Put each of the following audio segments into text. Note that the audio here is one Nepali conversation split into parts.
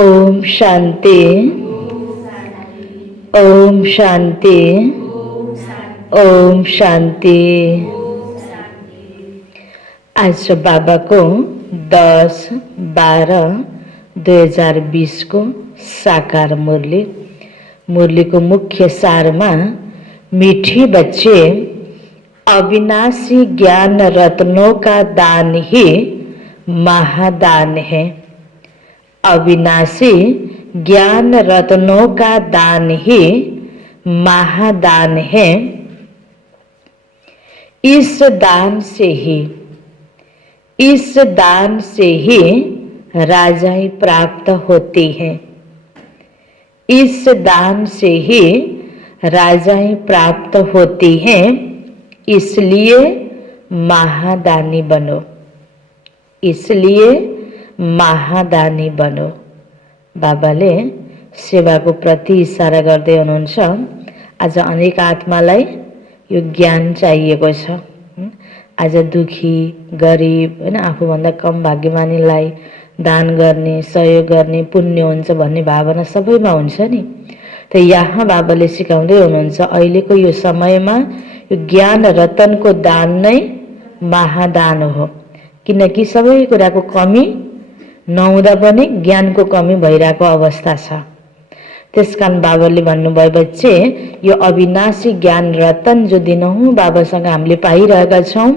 ओम शांति। ओम शांति। ओम शांति। आज बाबा को 10/12/2020 को साकार मुरली। मुरली को मुख्य सार में मीठी बच्चे, अविनाशी ज्ञान रत्नों का दान ही महादान है। अविनाशी ज्ञान रत्नों का दान ही महादान है। इस दान से ही राजाई प्राप्त होती है। इस दान से ही राजाई प्राप्त होती हैं। इसलिए महादानी बनो। इसलिए महादानी बनो। बाबाले सेवाको प्रति इशारा गर्दै हुनुहुन्छ। आज अनेक आत्मालाई यो ज्ञान चाहिएको छ। आज दुखी, गरिब, हैन, आफूभन्दा कम भाग्यमानीलाई दान गर्ने, सहयोग गर्ने पुण्य हुन्छ भन्ने भावना सबैमा हुन्छ नि। त यहाँ बाबाले सिकाउँदै हुनुहुन्छ, अहिलेको यो समयमा यो ज्ञान रतनको दान नै महादान हो। किनकि सबै कुराको कमी नहुँदा पनि ज्ञानको कमी भइरहेको अवस्था छ। त्यसकारण बाबाले भन्नुभयो, बच्चे यो अविनाशी ज्ञान रतन जो दिनहुँ बाबासँग हामीले पाइरहेका छौँ,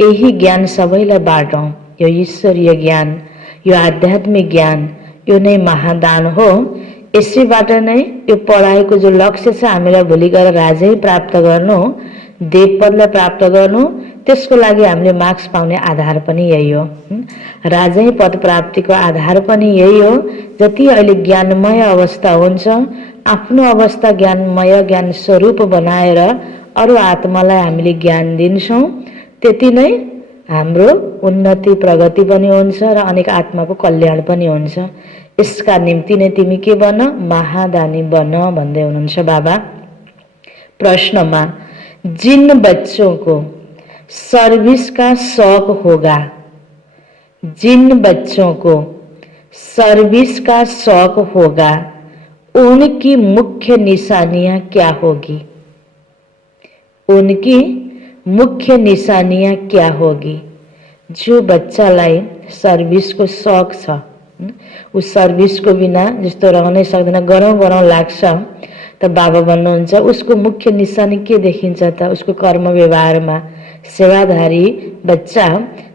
यही ज्ञान सबैलाई बाँडौँ। यो ईश्वरीय ज्ञान, यो आध्यात्मिक ज्ञान, यो नै महादान हो। यसैबाट नै यो पढाइको जो लक्ष्य छ, हामीलाई भोलि गएर राजै प्राप्त गर्नु, देवपदलाई प्राप्त गर्नु, त्यसको लागि हामीले मार्क्स पाउने आधार पनि यही हो। राजै पद प्राप्तिको आधार पनि यही हो। जति अहिले ज्ञानमय अवस्था हुन्छ, आफ्नो अवस्था ज्ञानमय, ज्ञान स्वरूप बनाएर अरू आत्मालाई हामीले ज्ञान दिन्छौँ, त्यति नै हाम्रो उन्नति प्रगति पनि हुन्छ र अनेक आत्माको कल्याण पनि हुन्छ। यसका निम्ति नै तिमी के बन? महादानी बन भन्दै हुनुहुन्छ बाबा। प्रश्नमा, जिन बच्चों को सर्विस का शौक होगा, जिन बच्चों को सर्विस का शौक होगा, उनकी मुख्य निशानियां क्या होगी? उनकी मुख्य निशानियां क्या होगी? जो बच्चालाई सर्भिसको शौक छ, उस सर्भिसको बिना जस्तो रहनै सक्दैन, गरौँ गरौँ लाग्छ, त बाबा भन्नुहुन्छ उसको मुख्य निशानी के देखिन्छ त? उसको कर्म व्यवहारमा। सेवाधारी बच्चा,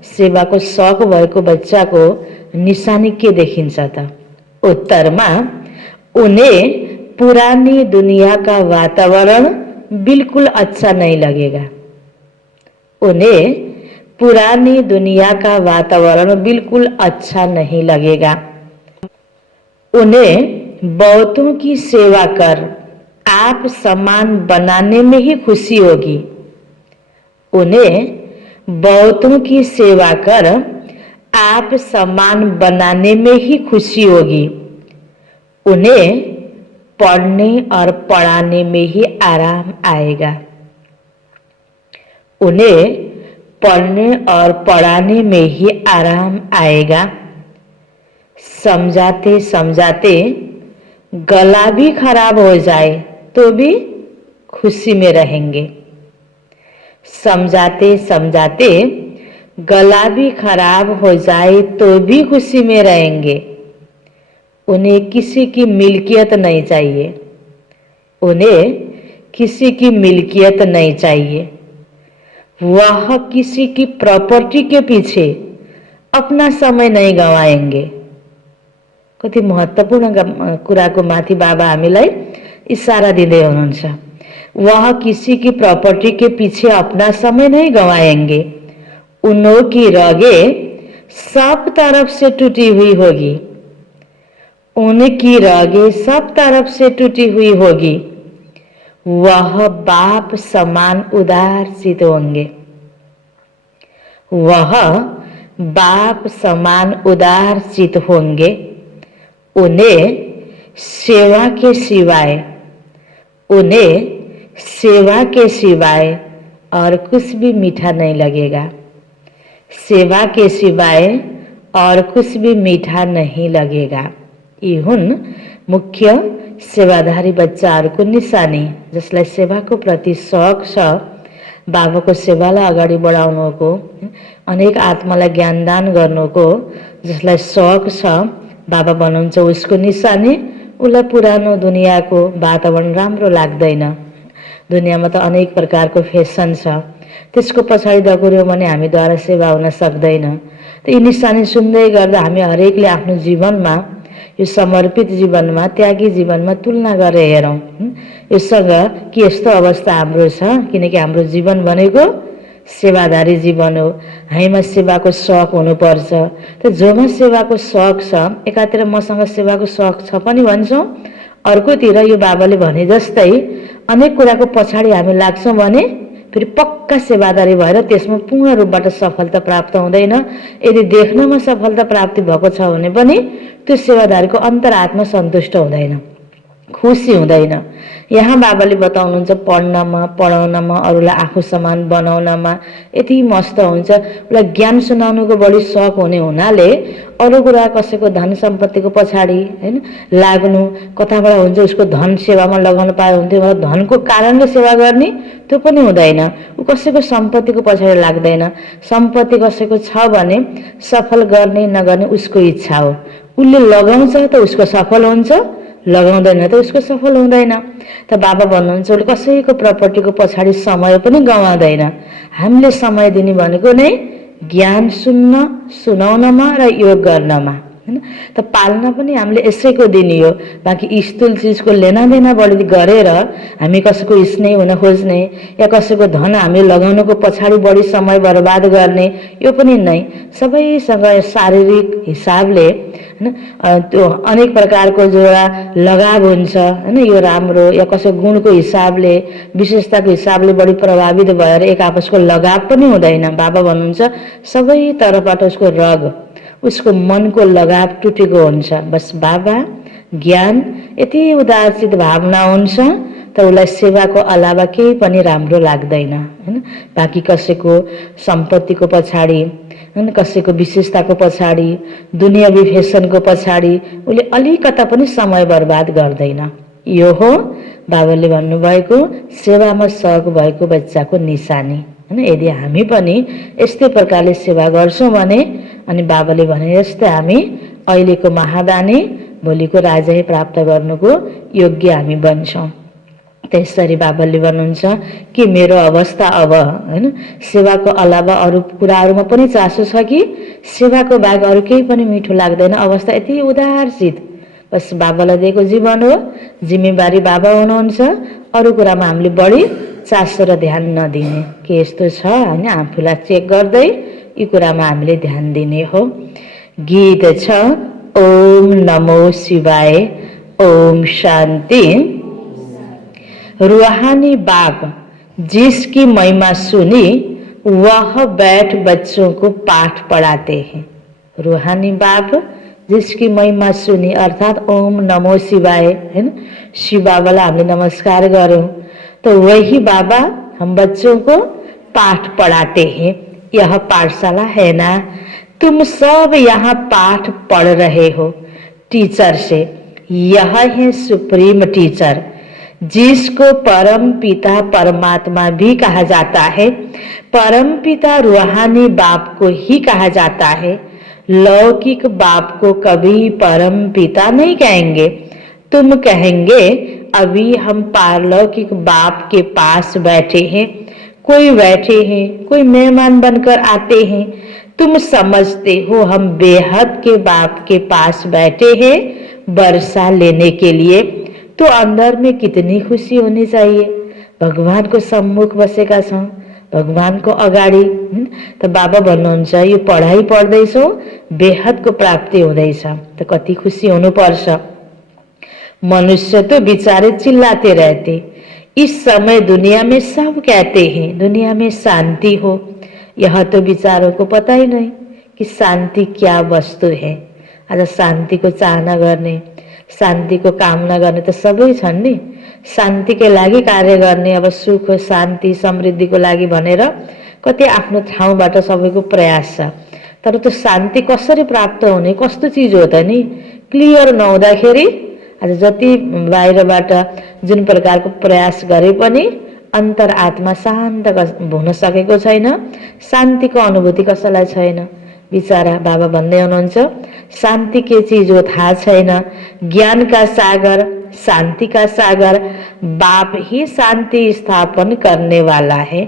सेवाको शौक भएको बच्चाको निशानी के देखिन्छ त? उत्तरमा, उन्हें पुरानी दुनिया का वातावरण बिल्कुल अच्छा नहीं लगेगा। उन्हें पुरानी दुनिया का वातावरण बिल्कुल अच्छा नहीं लगेगा। उन्हें बहुतों की सेवा कर आप समान बनाने में ही खुशी होगी। उन्हें बहुतों की सेवा कर आप समान बनाने में ही खुशी होगी। उन्हें पढ़ने और पढ़ाने में ही आराम आएगा। उन्हें पढ़ने और पढ़ाने में ही आराम आएगा। समझाते समझाते गला भी खराब हो जाए तो भी खुशी में रहेंगे। समझाते समझाते गला भी खराब हो जाए तो भी खुशी में रहेंगे। उन्हें किसी की मिल्कियत नहीं चाहिए। उन्हें किसी की मिल्कियत नहीं चाहिए। वह किसी की प्रॉपर्टी के पीछे अपना समय नहीं गवाएंगे। कति महत्त्वपूर्ण कुराको माथि बाबा हामीलाई इशारा दिँदै हुनुहुन्छ। वह किसी की प्रॉपर्टी के पीछे अपना समय नहीं गवाएंगे। उन्हों की रगें सब तरफ से टूटी हुई होगी। उनकी रगें सब तरफ से टूटी हुई होगी। वह बाप समान उदार चित होंगे। वह बाप समान उदार चित होंगे। उन्हें सेवा के सिवाय और कुछ भी मीठा नहीं लगेगा। सेवा के सिवाय और कुछ भी मीठा नहीं लगेगा। यी हुन् मुख्य सेवाधारी बच्चाहरूको निशानी, जसलाई सेवाको प्रति शौक छ, बाबाको सेवालाई अगाडि बढाउनुको, अनेक आत्मालाई ज्ञानदान गर्नुको जसलाई शौक छ, बाबा भन्नुहुन्छ उसको निशानी। उसलाई पुरानो दुनियाँको वातावरण राम्रो लाग्दैन। दुनियाँमा त अनेक प्रकारको फेसन छ, त्यसको पछाडि दगुर्यो भने हामीद्वारा सेवा हुन सक्दैन। त यी निशानी सुन्दै गर्दा हामी हरेकले आफ्नो जीवनमा, यो समर्पित जीवनमा, त्यागी जीवनमा तुलना गरेर हेरौँ। योसँग के यस्तो अवस्था हाम्रो छ, किनकि हाम्रो जीवन भनेको सेवादारी जीवन हो। हामीमा सेवाको शौक हुनुपर्छ। त जोमा सेवाको शौक छ, एकातिर मसँग सेवाको शौक छ पनि भन्छौँ, अर्कोतिर यो बाबाले भने जस्तै अनेक कुराको पछाडि हामी लाग्छौँ भने फेरि पक्का सेवादारी भएर त्यसमा पूर्ण रूपबाट सफलता प्राप्त हुँदैन। यदि देख्नमा सफलता प्राप्ति भएको छ भने पनि त्यो सेवादारीको अन्तरात्मा सन्तुष्ट हुँदैन, खुसी हुँदैन। यहाँ बाबाले बताउनुहुन्छ पढ्नमा, पढाउनमा, अरूलाई आफू समान बनाउनमा यति मस्त हुन्छ। उसलाई ज्ञान सुनाउनुको बढी शौक हुने हुनाले अरू कुरा कसैको धन सम्पत्तिको पछाडि हैन लाग्नु, कताबाट हुन्छ उसको धन सेवामा लगाउन पाए हुन्थ्यो, मतलब धनको कारणले सेवा गर्ने त्यो पनि हुँदैन। ऊ कसैको सम्पत्तिको पछाडि लाग्दैन। सम्पत्ति कसैको छ भने सफल गर्ने नगर्ने उसको इच्छा हो। उसले लगाउँछ त उसको सफल हुन्छ, लगाउँदैन त उसको सफल हुँदैन। त बाबा भन्नुहुन्छ उसले कसैको प्रपर्टीको पछाडि समय पनि गवाउँदैन। हामीले समय दिने भनेको नै ज्ञान सुन्न, सुनाउनमा र योग गर्नमा हैन। त पाल्न पनि हामीले यसैको दिने हो। बाँकी स्थूल चिजको लेनादेना बढी गरेर हामी कसैको स्नेह हुन खोज्ने या कसैको धन हामी लगाउनुको पछाडि बढी समय बर्बाद गर्ने यो पनि नै। सबैसँग शारीरिक हिसाबले हैन त्यो अनेक प्रकारको जोडा लगाव हुन्छ हैन। यो राम्रो या कसै गुणको हिसाबले, विशेषताको हिसाबले बढी प्रभावित भएर एक आपसको लगाव पनि हुँदैन। बाबा भन्नुहुन्छ सबै तर्फबाट उसको रग, उसको मनको लगाव टुटेको हुन्छ। बस बाबा ज्ञान यति उदारचित भावना हुन्छ त उसलाई सेवाको अलावा केही पनि राम्रो लाग्दैन हैन। बाँकी कसैको सम्पत्तिको पछाडि हैन, कसैको विशेषताको पछाडि, दुनियावी फेसनको पछाडि उसले अलिकता पनि समय बर्बाद गर्दैन। यो हो बाबाले भन्नुभएको सेवामा शौक भएको बच्चाको निशानी हैन। यदि हामी पनि यस्तै प्रकारले सेवा गर्छौँ भने अनि बाबाले भने जस्तै हामी अहिलेको महादानी, भोलिको राजै प्राप्त गर्नुको योग्य हामी बन्छौँ। त्यसरी बाबाले भन्नुहुन्छ कि मेरो अवस्था अब हैन सेवाको अलावा अरू कुराहरूमा पनि चासो छ कि सेवाको बाहेक अरू केही पनि मिठो लाग्दैन। अवस्था यति उदारचित, बस बाबालाई दिएको जीवन हो, जिम्मेवारी बाबा हुनुहुन्छ, अरू कुरामा हामीले बढी चासो र ध्यान नदिने। के यस्तो छ हैन, आफूलाई चेक गर्दै यी कुरामा हामीले ध्यान दिने हो। गीत छ ओम नमो शिवाय, ओम शान्ति। रूहानी बाप जिसकी महिमा सुनी वह बैठ बच्चों को पाठ पढ़ाते हैं। रूहानी बाप जिसकी महिमा सुनी अर्थात ओम नमो शिवाय है ना, शिव बाबालाई हामीले नमस्कार गरौं तो वही बाबा हम बच्चों को पाठ पढ़ाते हैं। यह पाठशाला है ना, तुम सब यहाँ पाठ पढ़ रहे हो टीचर से। यह है सुप्रीम टीचर जिसको परम पिता परमात्मा भी कहा जाता है। परम पिता रूहानी बाप को ही कहा जाता है। लौकिक बाप को कभी परम पिता नहीं कहेंगे। तुम कहेंगे अभी हम पारलौकिक बाप के पास बैठे हैं, कोई बैठे हैं, कोई मेहमान बनकर आते हैं। तुम समझते हो हम बेहद के बाप के पास बैठे हैं वर्षा लेने के लिए, तो अंदर में कितनी खुशी होनी चाहिए। भगवान को सम्मुख बसेका छौं, भगवान को अगाडि। त बाबा भन्नुहुन्छ यो पढाइ पढ्दैछौ, बेहदको प्राप्ति हुँदैछ, त कति खुसी हुनुपर्छ। मनुष्य तो बेचारे चिल्लाते रहते, इस समय दुनिया में सब कहते हैं दुनिया में शांति हो। यह तो बेचारों को पता ही नहीं कि शांति क्या वस्तु है। आज शान्ति को चाहना गर्ने, शान्ति को कामना गर्ने त सबै छन् नि। शान्ति के लागि कार्य गर्ने, अब सुख शान्ति समृद्धिको लागि भनेर कति आफ्नो ठाउँबाट सबैको प्रयास छ। तर त्यो शान्ति कसरी प्राप्त हुने, कस्तो चीज हो त नि। क्लियर नहुँदाखेरि आज जति बाहिरबाट जुन प्रकारको प्रयास गरे पनि अन्तरआत्मा शान्त हुन सकेको छैन, शान्तिको अनुभूति कसैलाई छैन। बिचारा बाबा भन्दै हुनुहुन्छ, शान्ति के चीज हो थाहा छैन, ज्ञान का सागर, शांति का सागर, बाप ही शांति स्थापन करने वाला है।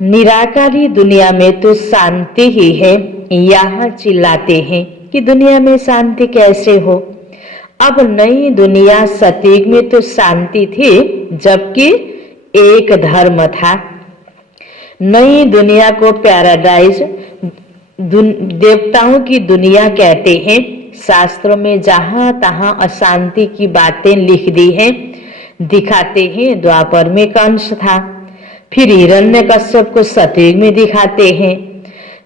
निराकारी दुनिया में तो शांति ही है, यहाँ चिल्लाते हैं कि दुनिया में शांति कैसे हो। अब नई दुनिया सतयुग में तो शांति थी, जबकि एक धर्म था। नई दुनिया को पैराडाइज देवताओं की दुनिया कहते हैं। शास्त्रों में जहां तहां अशांति की बातें लिख दी हैं, दिखाते हैं द्वापर में कंस था, फिर हिरण्यकश्यप को सतयुग में दिखाते हैं,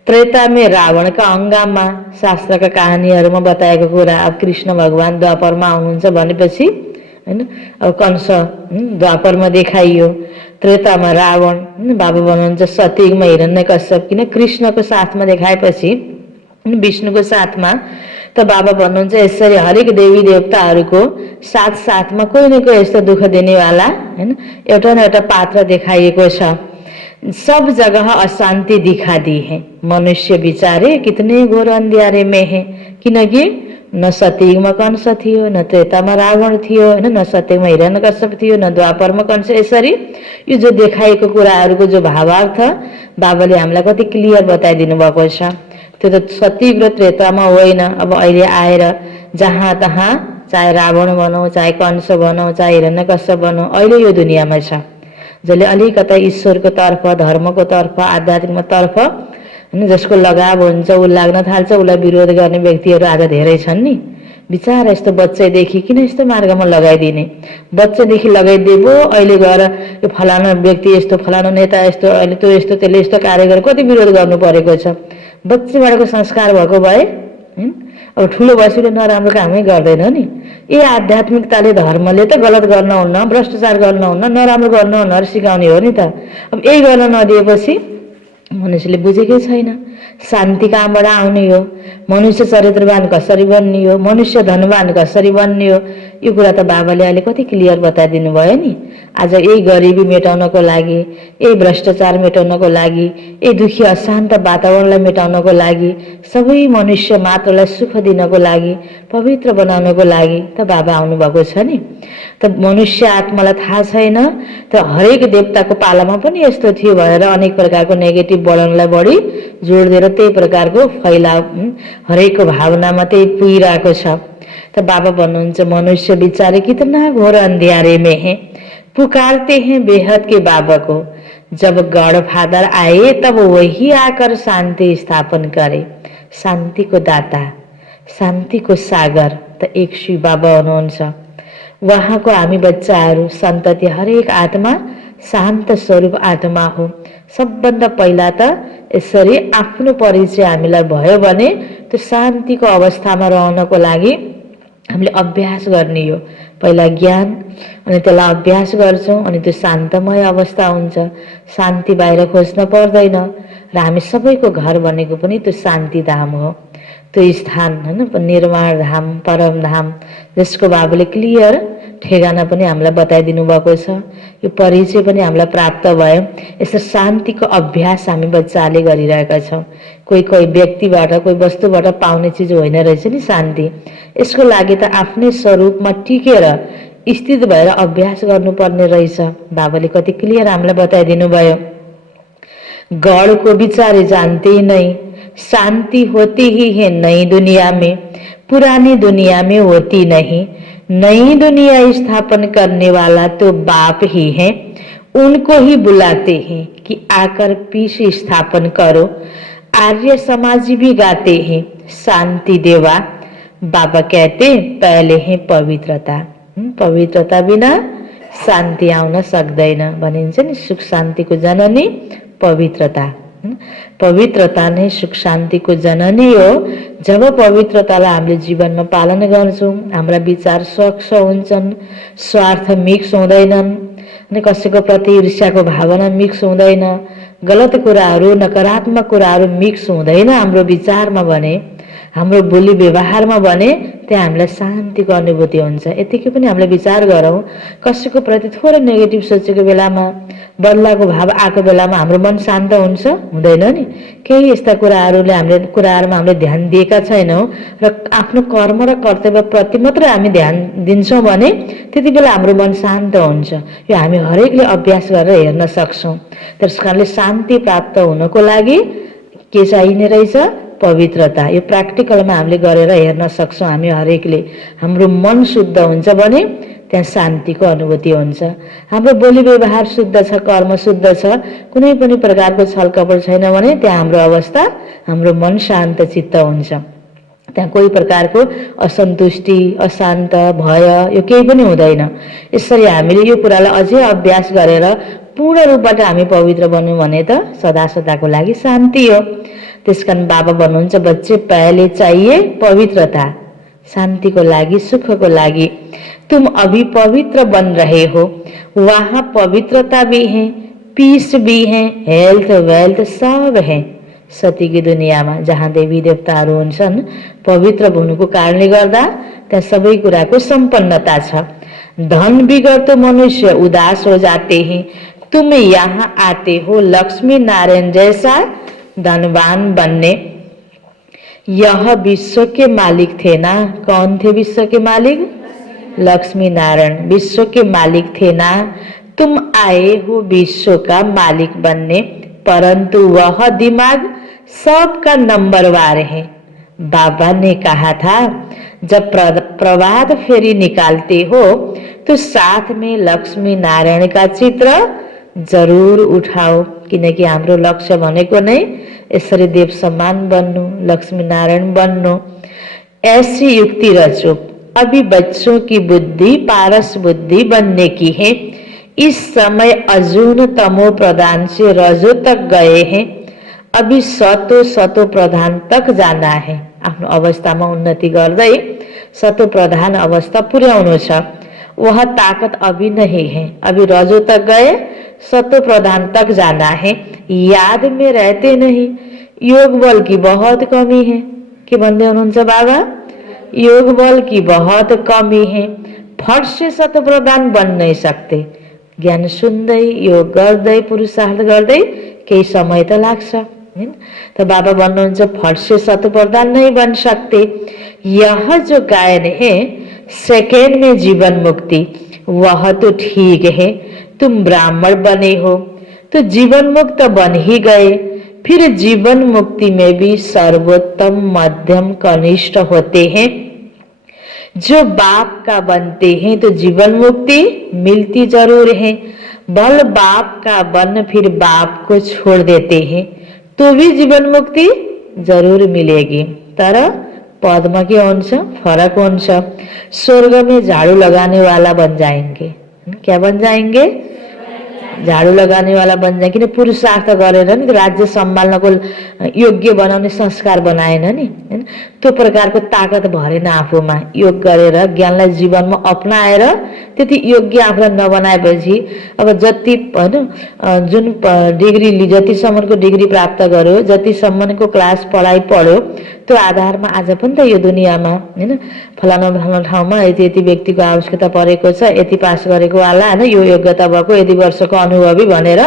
त्रेता में रावण का हंगामा, शास्त्र का कहानीहरुमा बताएको कुरा। अब कृष्ण भगवान द्वापरमा आउनुहुन्छ भनेपछि हैन, अब कंस द्वापरमा देखाइयो, त्रेतामा रावण, बाबा भन्नुहुन्छ सतयुगमा हिरण्यकश्यप, किन कृष्णको साथमा देखाएपछि विष्णुको साथमा, त बाबा भन्नुहुन्छ यसरी हरेक देवी देवताहरूको साथ साथमा कोही न कोही यस्तो दुःख दिनेवाला हैन एउटा न एउटा पात्र देखाइएको छ। सब जगह अशांति दिखा दी है। मनुष्य बिचारे कितने घोर अंधियारे में है, किनकि न सतयुगमा कंस थियो, न त्रेतामा रावण थियो हैन, न सत्यमा हिरण्यकश्यप थियो, न द्वापरमा कंस। यसरी यो जो देखाएको कुराहरूको जो भावार्थ बाबाले हामीलाई कति क्लियर बताइदिनु भएको छ। त्यो त सतयुग र त्रेतामा होइन। अब अहिले आएर जहाँ तहाँ चाहे रावण भनौँ, चाहे कंस भनौँ, चाहे हिरण्यकश्यप भनौँ, अहिले यो दुनियाँमा छ। जसले अलिकता ईश्वरको तर्फ, धर्मको तर्फ, आध्यात्मिक तर्फ हैन जसको लगाव हुन्छ, ऊ लाग्न थाल्छ, उसलाई विरोध गर्ने व्यक्तिहरू आज धेरै छन् नि। बिचारा यस्तो बच्चैदेखि किन यस्तो मार्गमा लगाइदिने, बच्चैदेखि लगाइदिएको अहिले गएर यो फलाना व्यक्ति यस्तो, फलाना नेता यस्तो, अहिले त्यो यस्तो, त्यसले यस्तो कार्य गरेर कति विरोध गर्नु परेको छ। बच्चैबाटको संस्कार भएको भए अब ठुलो भएपछि नराम्रो कामै गर्दैन नि। ए आध्यात्मिकताले, धर्मले त गलत गर्न हुन्न, भ्रष्टाचार गर्न हुन्न, नराम्रो गर्न हुन्न सिकाउने हो नि त। अब यही गर्न नदिएपछि मनुष्यले बुझेकै छैन शान्ति कहाँबाट आउने हो, मनुष्य चरित्रवान कसरी बन्ने हो, मनुष्य धनवान कसरी बन्ने हो। यो कुरा त बाबाले अहिले कति क्लियर बताइदिनु भयो नि। आज यही गरिबी मेटाउनको लागि, यही भ्रष्टाचार मेटाउनको लागि, यही दुखी अशान्त वातावरणलाई मेटाउनको लागि, सबै मनुष्य मात्रलाई सुख दिनको लागि, पवित्र बनाउनको लागि त बाबा आउनुभएको छ नि। त मनुष्य आत्मालाई थाहा छैन त हरेक देवताको पालामा पनि यस्तो थियो भनेर अनेक प्रकारको नेगेटिभ वर्णनलाई बढी जोड दिएर त्यही प्रकारको फैलाव हरेकको भावनामा त्यही पुगिरहेको छ। त बाबा भन्नुहुन्छ मनुष्य बिचारे कितना घोर अंधियारे में है, पुकारते हैं बेहद के बाबा को, जब गॉड फादर आए तब वही आकर शांति स्थापन करे। शांति को दाता, शांति को सागर त एक शिव बाबा हुनुहुन्छ। वहाँको हामी बच्चाहरू सन्तति हरेक आत्मा शान्त स्वरूप आत्मा हो। सबभन्दा पहिला त यसरी आफ्नो परिचय हामीलाई भयो भने त्यो शान्तिको अवस्थामा रहनको लागि हामीले अभ्यास गर्ने हो। पहिला ज्ञान, अनि त्यसलाई अभ्यास गर्छौं, अनि त्यो शान्तमय अवस्था हुन्छ। शान्ति बाहिर खोज्न पर्दैन र हामी सबैको घर भनेको पनि त्यो शान्ति धाम हो। त्यो स्थान हैन, निर्वाण धाम, परम धाम, जसको बाबुले क्लियर ठेगाना पनि हामीलाई बताइदिनु भएको छ। यो परिचय पनि हामीलाई प्राप्त भयो। यसो शान्तिको अभ्यास हामी बच्चाले गरिरहेका छौं। कोही कोही व्यक्तिबाट, कोही वस्तुबाट पाउने चिज होइन रहेछ नि शान्ति। यसको लागि त आफ्नै स्वरूपमा टिकेर स्थित भएर अभ्यास गर्नुपर्ने रहेछ। बाबाले कति क्लियर हामीलाई बताइदिनु भयो। गॉड को बिचारे जानते ही नहीं, शांति होती ही है नई दुनिया में, पुरानी दुनिया में होती नहीं। नई दुनिया स्थापन करने वाला तो बाप ही है, उनको ही बुलाते हैं कि आकर पीस स्थापन करो। आर्य समाज भी गाते हैं शांति देवा। बाबा कहते पहले है पवित्रता, पवित्रता बिना शान्ति आउन सक्दैन भनिन्छ नि। सुख शान्तिको जननी पवित्रता, पवित्रता नै सुख शान्तिको जननी हो। जब पवित्रतालाई हामीले जीवनमा पालन गर्छौं, हाम्रा विचार स्वच्छ हुन्छन्, स्वार्थ मिक्स हुँदैनन्, अनि कसैको प्रति ईर्ष्याको भावना मिक्स हुँदैन, गलत कुराहरू, नकारात्मक कुराहरू मिक्स हुँदैन हाम्रो विचारमा भने हाम्रो बोली व्यवहारमा भने त्यहाँ हामीलाई शान्तिको अनुभूति हुन्छ। यतिकै पनि हामीले विचार गरौँ, कसैको प्रति थोरै नेगेटिभ सोचेको बेलामा, बदलाको भाव आएको बेलामा हाम्रो मन शान्त हुन्छ? हुँदैन नि। केही यस्ता कुराहरूमा हामीले ध्यान दिएका छैनौँ र आफ्नो कर्म र कर्तव्यप्रति मात्र हामी ध्यान दिन्छौँ भने त्यति बेला हाम्रो मन शान्त हुन्छ। यो हामी हरेकले अभ्यास गरेर हेर्न सक्छौँ। त्यस कारणले शान्ति प्राप्त हुनको लागि के चाहिने रहेछ? पवित्रता। यो प्र्याक्टिकलमा हामीले गरेर हेर्न सक्छौँ। हामी हरेकले हाम्रो मन शुद्ध हुन्छ भने त्यहाँ शान्तिको अनुभूति हुन्छ। हाम्रो बोली व्यवहार शुद्ध छ, कर्म शुद्ध छ, कुनै पनि प्रकारको छलकपट छैन भने त्यहाँ हाम्रो अवस्था, हाम्रो मन शान्त चित्त हुन्छ। त्यहाँ कोही प्रकारको असन्तुष्टि, अशान्त, भय यो केही पनि हुँदैन। यसरी हामीले यो कुरालाई अझै अभ्यास गरेर पूर्ण रूपबाट हामी पवित्र बन्यौँ भने त सदा सदाको लागि शान्ति हो। त्यसकारण बाबा भन्नुहुन्छ, बच्चे पहले चाहिए पवित्रता, शान्तिको लागि, सुखको लागि। तुम अभी पवित्र बन रहे हो, वहाँ पवित्रता भी है, पीस भी है, हेल्थ वेल्थ सब है। सतीकी दुनियाँमा जहाँ देवी देवताहरू हुन्छन्, पवित्र हुनुको कारणले गर्दा त्यहाँ सबै कुराको सम्पन्नता छ। धन बिगड़ तो मनुष्य उदास हो जाते हैं, तुम यहाँ आते हो लक्ष्मी नारायण जैसा धनवान बनने। यह विश्व के मालिक थे ना। कौन थे विश्व के मालिक? लक्ष्मी नारायण विश्व के मालिक थे ना। तुम आए हो विश्व का मालिक बनने, परंतु वह दिमाग सबका नंबरवार है। बाबा ने कहा था, जब प्रभात फेरी निकालते हो तो साथ में लक्ष्मी नारायण का चित्र जरूर उठाओ। किनकि हाम्रो लक्ष्य भनेको नै यसरी देव सम्मान बन्नु, लक्ष्मी नारायण बन्नु। ऐसी युक्ति रचो, अभी बच्चों की बुद्धि पारस बुद्धि बनने की है। इस समय अजून तमो प्रधान से रजो तक गए हैं, अभी सतो प्रधान तक जाना है। आफ्नो अवस्थामा उन्नति गर्दै सतो प्रधान अवस्था पुर्याउनु छ। वह ताकत अभी नहीं है, अभी रजो तक गए, सतो प्रधान तक जाना है। याद में रहते नहीं, योग बल की बहुत कमी है। के भन्दै हुनुहुन्छ बाबा? योग बल की बहुत कमी है, फट से सतो प्रधान बन नहीं सकते। ज्ञान सुन्दै, योग गर्दै, पुरुषार्थ गर्दै केही समय त लाग्छ। तो बाबा भन्नुहुन्छ, फट से सतो प्रधान नहीं बन सकते। यह जो गायन है सेकेंड में जीवन मुक्ति, वह तो ठीक है। तुम ब्राह्मण बने हो तो जीवन मुक्त बन ही गए, फिर जीवन मुक्ति में भी सर्वोत्तम मध्यम कनिष्ठ होते हैं। जो बाप का बनते हैं तो जीवन मुक्ति मिलती जरूर है। बल बाप का बन फिर बाप को छोड़ देते हैं तो भी जीवन मुक्ति जरूर मिलेगी। तर पदमा के हुन्छ, फरक हुन्छ। स्वर्ग में झाड़ू लगाने वाला बन जाएंगे। क्या बन जाएंगे? झाडु लगाने वाला बन जाए। किन पुरुषार्थ गरेर नि राज्य सम्हाल्नको योग्य बनाउने संस्कार बनाएन नि, हैन? त्यो प्रकारको ताकत भरेन आफूमा। योग गरेर ज्ञानलाई जीवनमा अपनाएर त्यति योग्य आफूलाई नबनाएपछि अब जति हैन जुन डिग्री जतिसम्मको डिग्री प्राप्त गर्यो, जतिसम्मको क्लास पढाइ पढ्यो, त्यो आधारमा आज पनि त यो दुनियाँमा हैन फलाना फलाना ठाउँमा यति यति व्यक्तिको आवश्यकता परेको छ, यति पास गरेको वाला हैन, यो योग्यता भएको, यति वर्षको अनुभवी भनेर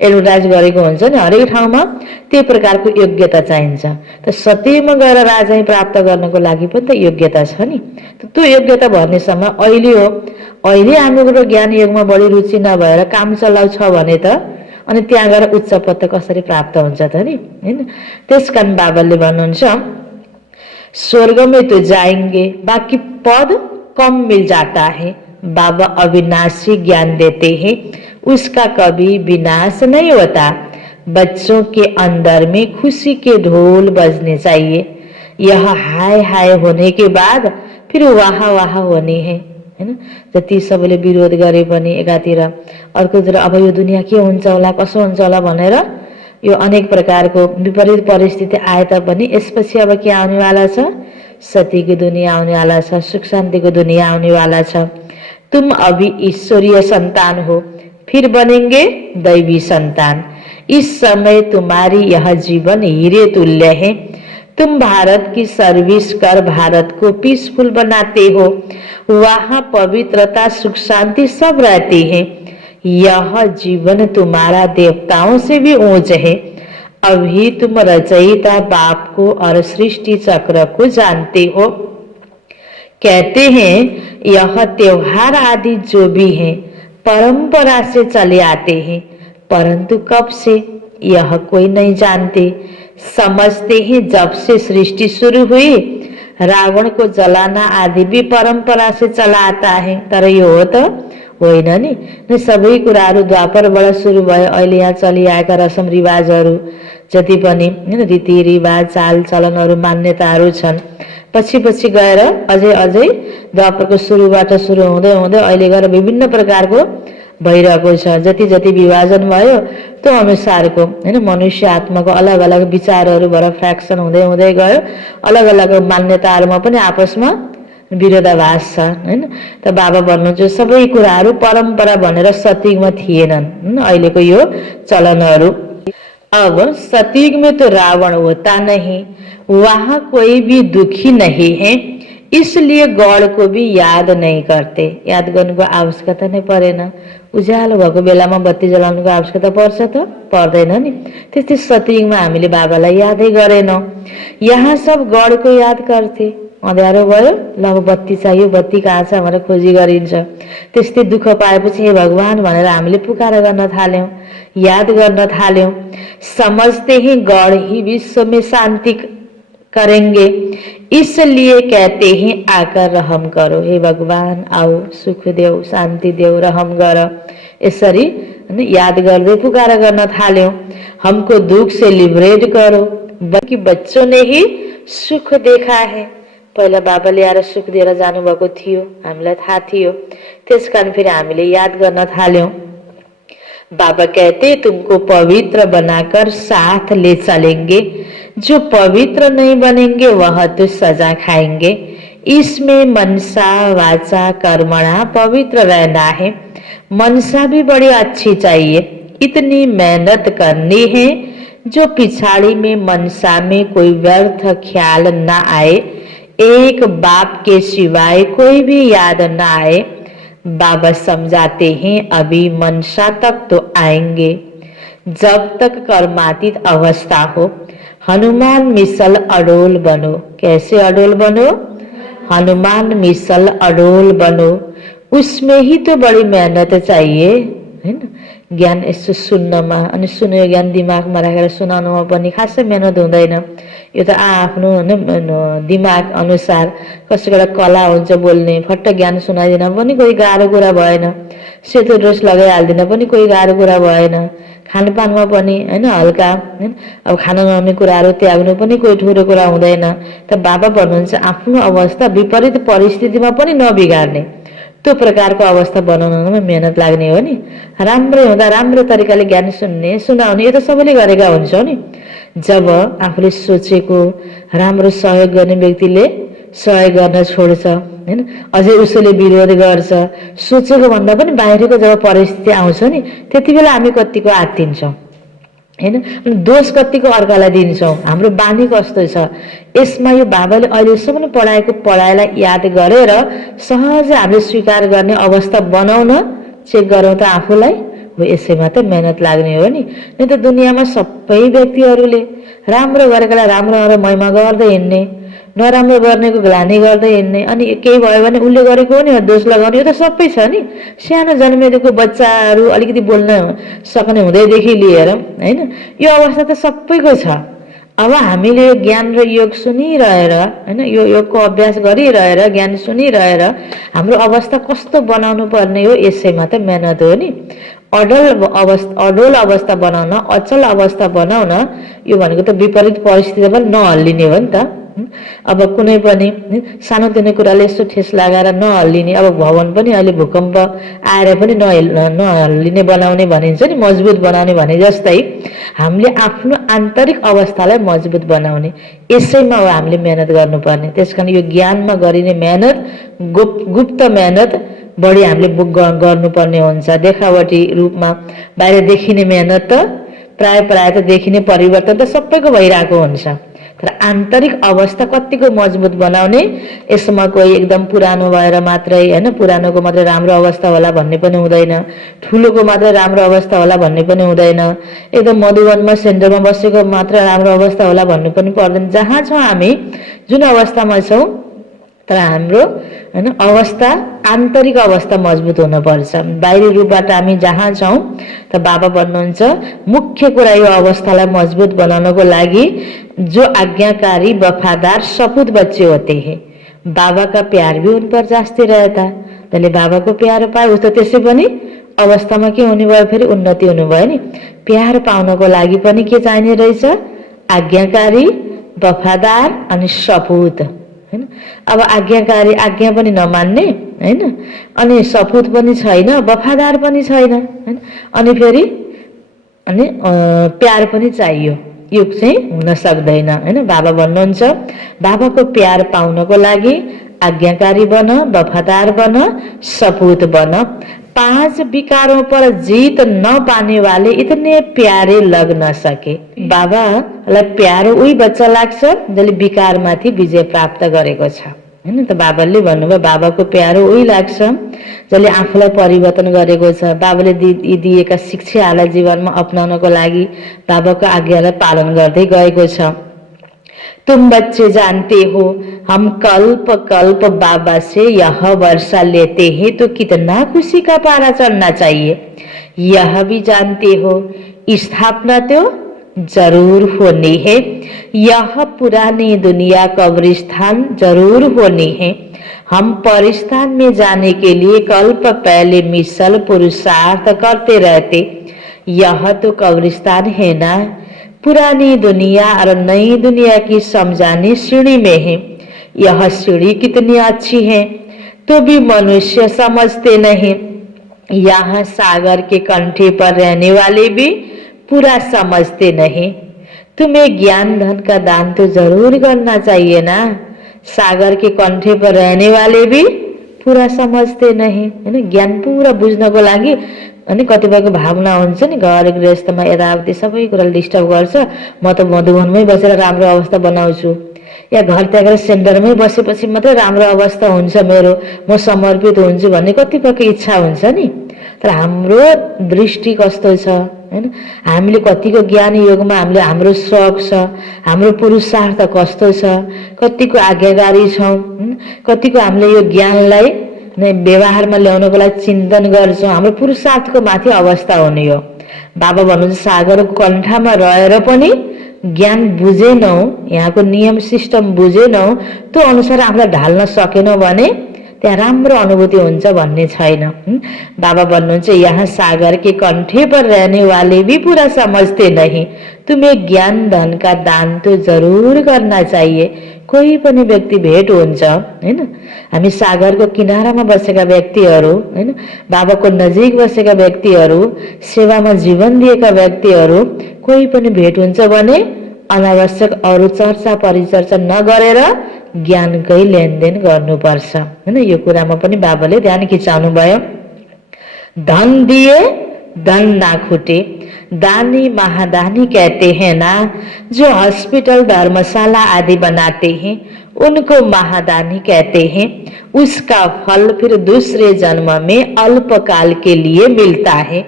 एडभर्टाइज गरेको हुन्छ नि। हरेक ठाउँमा त्यो प्रकारको योग्यता चाहिन्छ। त सत्यमा गएर राजाई प्राप्त गर्नको लागि पनि त योग्यता छ नि। त्यो योग्यता भर्ने समय अहिले हो। अहिले हाम्रो ज्ञान योगमा बढी रुचि नभएर काम चलाउ छ भने त अनि त्यहाँ गएर उच्च पद त कसरी प्राप्त हुन्छ त नि, हैन? त्यसकारण बाबाले भन्नुहुन्छ, स्वर्ग में तो जाएंगे, बाकी पद कम मिल जाता है। बाबा अविनाशी ज्ञान देते हैं, उसका कभी विनाश नहीं होता। बच्चों के अंदर में खुशी के ढोल बजने चाहिए। यह हाय हाय होने के बाद फिर वाह वाह होने है, हैन? जति सबैले विरोध गरे पनि एकातिर, अर्कोतिर अब यो दुनियाँ के हुन्छ होला, कसो हुन्छ होला भनेर यो अनेक प्रकारको विपरीत परिस्थिति आए तापनि यसपछि अब के आउनेवाला छ? सतीको दुनियाँ आउनेवाला छ, सुख शान्तिको दुनियाँ आउनेवाला छ। तुम अभी ईश्वरीय संतान हो, फिर बनेंगे दैवी संतान। इस समय तुम्हारी यह जीवन हीरे तुल्य है। तुम भारत की सर्विस कर भारत को पीसफुल बनाते हो। वहाँ पवित्रता, सुख, शांति सब रहती है। यह जीवन तुम्हारा देवताओं से भी ऊंच है। अभी तुम रचयिता बाप को और सृष्टि चक्र को जानते हो। कहते हैं यह त्योहार आदि जो भी हैं परंपरा से चले आते हैं, परंतु कब से यह कोई नहीं जानते। समझते हैं जब से सृष्टि शुरू हुई रावण को जलाना आदि भी परंपरा से चला आता है। तर यो हो त होइन नि। सबै कुराहरू द्वापरबाट सुरु भयो। अहिले यहाँ चलिआएका रसम रिवाजहरू जति पनि हैन रीतिरिवाज, चाल चलनहरू, मान्यताहरू छन्, पछि पछि गएर अझै अझै द्वापरको सुरुबाट सुरु हुँदै हुँदै अहिले गएर विभिन्न प्रकारको भइरहेको छ। जति जति विभाजन भयो त्यो अनुसारको हैन मनुष्य आत्माको अलग अलग विचारहरू भएर फ्र्याक्सन हुँदै हुँदै गयो। अलग अलग मान्यताहरूमा पनि आपसमा विरोधाभास छ हैन। त बाबा भन्नुहुन्छ सबै कुराहरू परम्परा भनेर सतयुगमा थिएनन्। अहिलेको यो चलनहरू। अब सतयुग में तो रावण होता नहीं, वहां कोई भी दुखी नहीं है, इसलिए गॉड को भी याद नहीं करते। याद गर्नुको आवश्यकता नै परेन। उज्यालो भएको बेलामा बत्ती जलाउनुको आवश्यकता पर्छ त पर्दैन नि। त्यस्तै सतयुगमा हामीले बाबालाई यादै गरेनौं। यहाँ सब गॉड को याद गर्थे। अँध्यारो भयो, ल अब बत्ती चाहियो, बत्ती कहाँ छ भनेर खोजी गरिन्छ। त्यस्तै दुःख पाएपछि हे भगवान भनेर हामीले पुकार गर्न थाल्यौं, याद गर्न थाल्यौं। समझते ही गॉड ही विश्व में शांति करेंगे, इसलिए कहते हैं आकर रहम करो। हे भगवान आओ, सुख देऊ, शान्ति देऊ, रहम गर। यसरी याद गर्दै पुकार गर्न थाल्यौं। हमको दुख से लिबरेट करो, बल्कि बच्चों ने ही सुख देखा है। पहिला बाबाले आएर सुख दिएर जानुभएको थियो, हामीलाई थाहा थियो। त्यसकारण फेरि हामीले याद गर्न थाल्यौं। बाबा कहते तुमको पवित्र बनाकर साथ ले चलेंगे, जो पवित्र नहीं बनेंगे वह तो सजा खाएंगे। इसमें मनसा वाचा कर्मणा पवित्र रहना है। मनसा भी बड़ी अच्छी चाहिए। इतनी मेहनत करनी है जो पिछाड़ी में मनसा में कोई व्यर्थ ख्याल न आए, एक बाप के सिवाय कोई भी याद न आए। बाबा समझाते हैं अभी मनसा तक तो आएंगे जब तक कर्मातीत अवस्था हो। हनुमान मिसल अडोल बनो। कैसे अडोल बनो? हनुमान मिसल अडोल बनो। उसमें ही तो बड़ी मेहनत चाहिए हैन। ज्ञान यसो सुन्नमा अनि सुनेको ज्ञान दिमागमा राखेर सुनाउनुमा पनि खासै मेहनत हुँदैन। यो त आफ्नो दिमाग अनुसार कसैको कला हुन्छ बोल्ने, फट्ट ज्ञान सुनाइदिन पनि कोही गाह्रो कुरा भएन। सेतो ड्रेस लगाइहाल्दिन पनि कोही गाह्रो कुरा भएन। खानपानमा पनि हैन हल्का हैन अब खान नहुने कुराहरू त्याग्नु पनि कोही ठुलो कुरा हुँदैन। त बाबा भन्नुहुन्छ आफ्नो अवस्था विपरीत परिस्थितिमा पनि नबिगार्ने, त्यो प्रकारको अवस्था बनाउनमा मेहनत लाग्ने हो नि। राम्रो हुँदा राम्रो तरिकाले ज्ञान सुन्ने, सुनाउने यो त सबैले गरेका हुन्छौं नि। जब आफूले सोचेको राम्रो सहयोग गर्ने व्यक्तिले सहयोग गर्न छोड्छ हैन, अझै उसले विरोध गर्छ, सोचेको भन्दा पनि बाहिरको जब परिस्थिति आउँछ नि त्यति बेला हामी कतिको आत्तिन्छौं हैन, दोष कतिको अर्कालाई दिन्छौं। हाम्रो बानी कस्तो छ यसमा यो बाबाले अहिलेसम्म पढाएको पढाइलाई याद गरेर सहज हामीले स्वीकार गर्ने अवस्था बनाउन चेक गरौँ त आफूलाई। हो यसैमा त मेहनत लाग्ने हो नि। नै त दुनियाँमा सबै व्यक्तिहरूले राम्रो गरेकालाई राम्रो महिमा गर्दै हिँड्ने, नराम्रो गर्नेको ग्लानी गर्दै हिँड्ने, अनि केही भयो भने उसले गरेको हो नि दोष लगाउने, यो त सबै छ नि। सानो जन्मेको बच्चाहरू अलिकति बोल्न सक्ने हुँदैदेखि लिएर हैन यो अवस्था त सबैको छ। अब हामीले यो ज्ञान र योग सुनिरहेर हैन यो योगको अभ्यास गरिरहेर ज्ञान सुनिरहेर हाम्रो अवस्था कस्तो बनाउनु पर्ने हो यसैमा त मेहनत हो नि। अडोल अवस्था बनाउन, अचल अवस्था बनाउन यो भनेको त विपरीत परिस्थिति पनि नहल्लिने हो नि त। अब कुनै पनि सानोतिनो कुराले यसो ठेस लगाएर नहल्लिने, अब भवन पनि अहिले भूकम्प आएर पनि नहल्लिने बनाउने भनिन्छ नि, मजबुत बनाउने भने जस्तै हामीले आफ्नो आन्तरिक अवस्थालाई मजबुत बनाउने यसैमा हो हामीले मेहनत गर्नुपर्ने। त्यसकारण यो ज्ञानमा गरिने मेहनत गुप्त मेहनत बढी हामीले गर्नुपर्ने हुन्छ। देखावटी रूपमा बाहिर देखिने मेहनत त प्राय त देखिने परिवर्तन त सबैको भइरहेको हुन्छ, तर आन्तरिक अवस्था कतिको मजबुत बनाउने, यसमा कोही एकदम पुरानो भएर मात्रै हैन, पुरानोको मात्रै राम्रो अवस्था होला भन्ने पनि हुँदैन, ठुलोको मात्रै राम्रो अवस्था होला भन्ने पनि हुँदैन, एकदम मधुवनमा सेन्टरमा बसेको मात्र राम्रो अवस्था होला भन्नु पनि पर्दैन। जहाँ छौँ हामी, जुन अवस्थामा छौँ, तर हाम्रो हैन अवस्था, आन्तरिक अवस्था मजबुत हुनुपर्छ। बाहिरी रूपबाट हामी जहाँ छौँ, त बाबा भन्नुहुन्छ मुख्य कुरा यो अवस्थालाई मजबुत बनाउनको लागि जो आज्ञाकारी वफादार सपूत बच्चे होते हैं, बाबा का प्यार भी उन पर जास्ती रहता। तैँले बाबाको प्यार पाए, उस त त्यसै पनि अवस्थामा के हुने भयो, फेरि उन्नति हुने भयो नि। प्यार पाउनको लागि पनि के चाहिने रहेछ, आज्ञाकारी, वफादार अनि सपूत हैन। अब आज्ञाकारी, आज्ञा पनि नमान्ने हैन, अनि सपूत पनि छैन, वफादार पनि छैन हैन, अनि फेरि अनि प्यार पनि चाहियो, यो चाहिँ हुन सक्दैन हैन। बाबा भन्नुहुन्छ बाबाको प्यार पाउनको लागि आज्ञाकारी बन, वफादार बन, सपूत बन। 5 विकारों पर जीत न पाने वाले इतने प्यारे लग न सके। बाबालाई प्यारो उही बच्चा लाग्छ जसले विकारमाथि विजय प्राप्त गरेको छ हैन। त बाबाले भन्नुभयो बाबाको प्यारो उही लाग्छ जसले आफूलाई परिवर्तन गरेको छ। बाबाले दिएका शिक्षाहरूलाई जीवनमा अपनाउनको लागि बाबाको आज्ञालाई पालन गर्दै गएको छ। तुम बच्चे जानते हो हम कल्प कल्प बाबा से यह वर्षा लेते हैं तो कितना खुशी का पारा चढ़ना चाहिए। यह भी जानते हो स्थापना तो जरूर होनी है, यह पुरानी दुनिया कब्रिस्तान जरूर होनी है। हम परिस्तान में जाने के लिए कल्प पहले मिसल पुरुषार्थ करते रहते। यह तो कब्रिस्तान है ना। पुरानी दुनिया और नई दुनिया की समझानी सीढ़ी में है। यह सीढ़ी कितनी अच्छी है तो भी मनुष्य समझते नहीं। यहाँ सागर के कंठे पर रहने वाले भी पूरा समझते नहीं। तुम्हें ज्ञान धन का दान तो जरूर करना चाहिए ना। सागर के कंठे पर रहने वाले भी पूरा समझते नहीं हैन। ज्ञान पूरा बुझ्नको लागि अनि कतिपयको भावना हुन्छ नि, घर गृहस्थमा यताउति सबै कुरा डिस्टर्ब गर्छ। म त मधुवनमै बसेर राम्रो अवस्था बनाउँछु, या घर त्यागेर सेन्टरमै बसेपछि मात्रै राम्रो अवस्था हुन्छ मेरो, म समर्पित हुन्छु भन्ने कतिपयको इच्छा हुन्छ नि। तर हाम्रो दृष्टि कस्तो छ हैन, हामीले कतिको ज्ञान योगमा हाम्रो शौक छ, हाम्रो पुरुषार्थ कस्तो छ, कतिको आज्ञाकारी छौँ, कतिको हामीले यो ज्ञानलाई व्यवहारमा ल्याउनको लागि चिन्तन गर्छौँ। हाम्रो पुरुषार्थको माथि अवस्था हुने हो। बाबा भन्नुहुन्छ सागरको कण्ठामा रहेर पनि ज्ञान बुझेनौ, यहाँको नियम सिस्टम बुझेनौ, त्यो अनुसार आफूलाई ढाल्न सकेनौ भने त्यहाँ राम्रो अनुभूति हुन्छ भन्ने छैन। बाबा भन्नुहुन्छ यहाँ सागर के कंठे पर रहने वाले भी पूरा समझते नहीं। तुम्हें ज्ञान धन का दान तो जरूर करना चाहिए। कोही पनि व्यक्ति भेट हुन्छ हैन, हामी सागरको किनारामा बसेका व्यक्तिहरू हैन, बाबाको नजिक बसेका व्यक्तिहरू, सेवामा जीवन दिएका व्यक्तिहरू, कोही पनि भेट हुन्छ भने अनावश्यक अरू चर्चा परिचर्चा नगरेर ज्ञानकै लेनदेन गर्नुपर्छ हैन। यो कुरामा पनि बाबाले ध्यान खिचाउनु भयो। धन दिए धन ना खुटे, दानी महादानी कहते हैं ना। जो हॉस्पिटल धर्मशाला आदि बनाते हैं उनको महादानी कहते हैं। उसका फल फिर दूसरे जन्म में अल्पकाल के लिए मिलता है।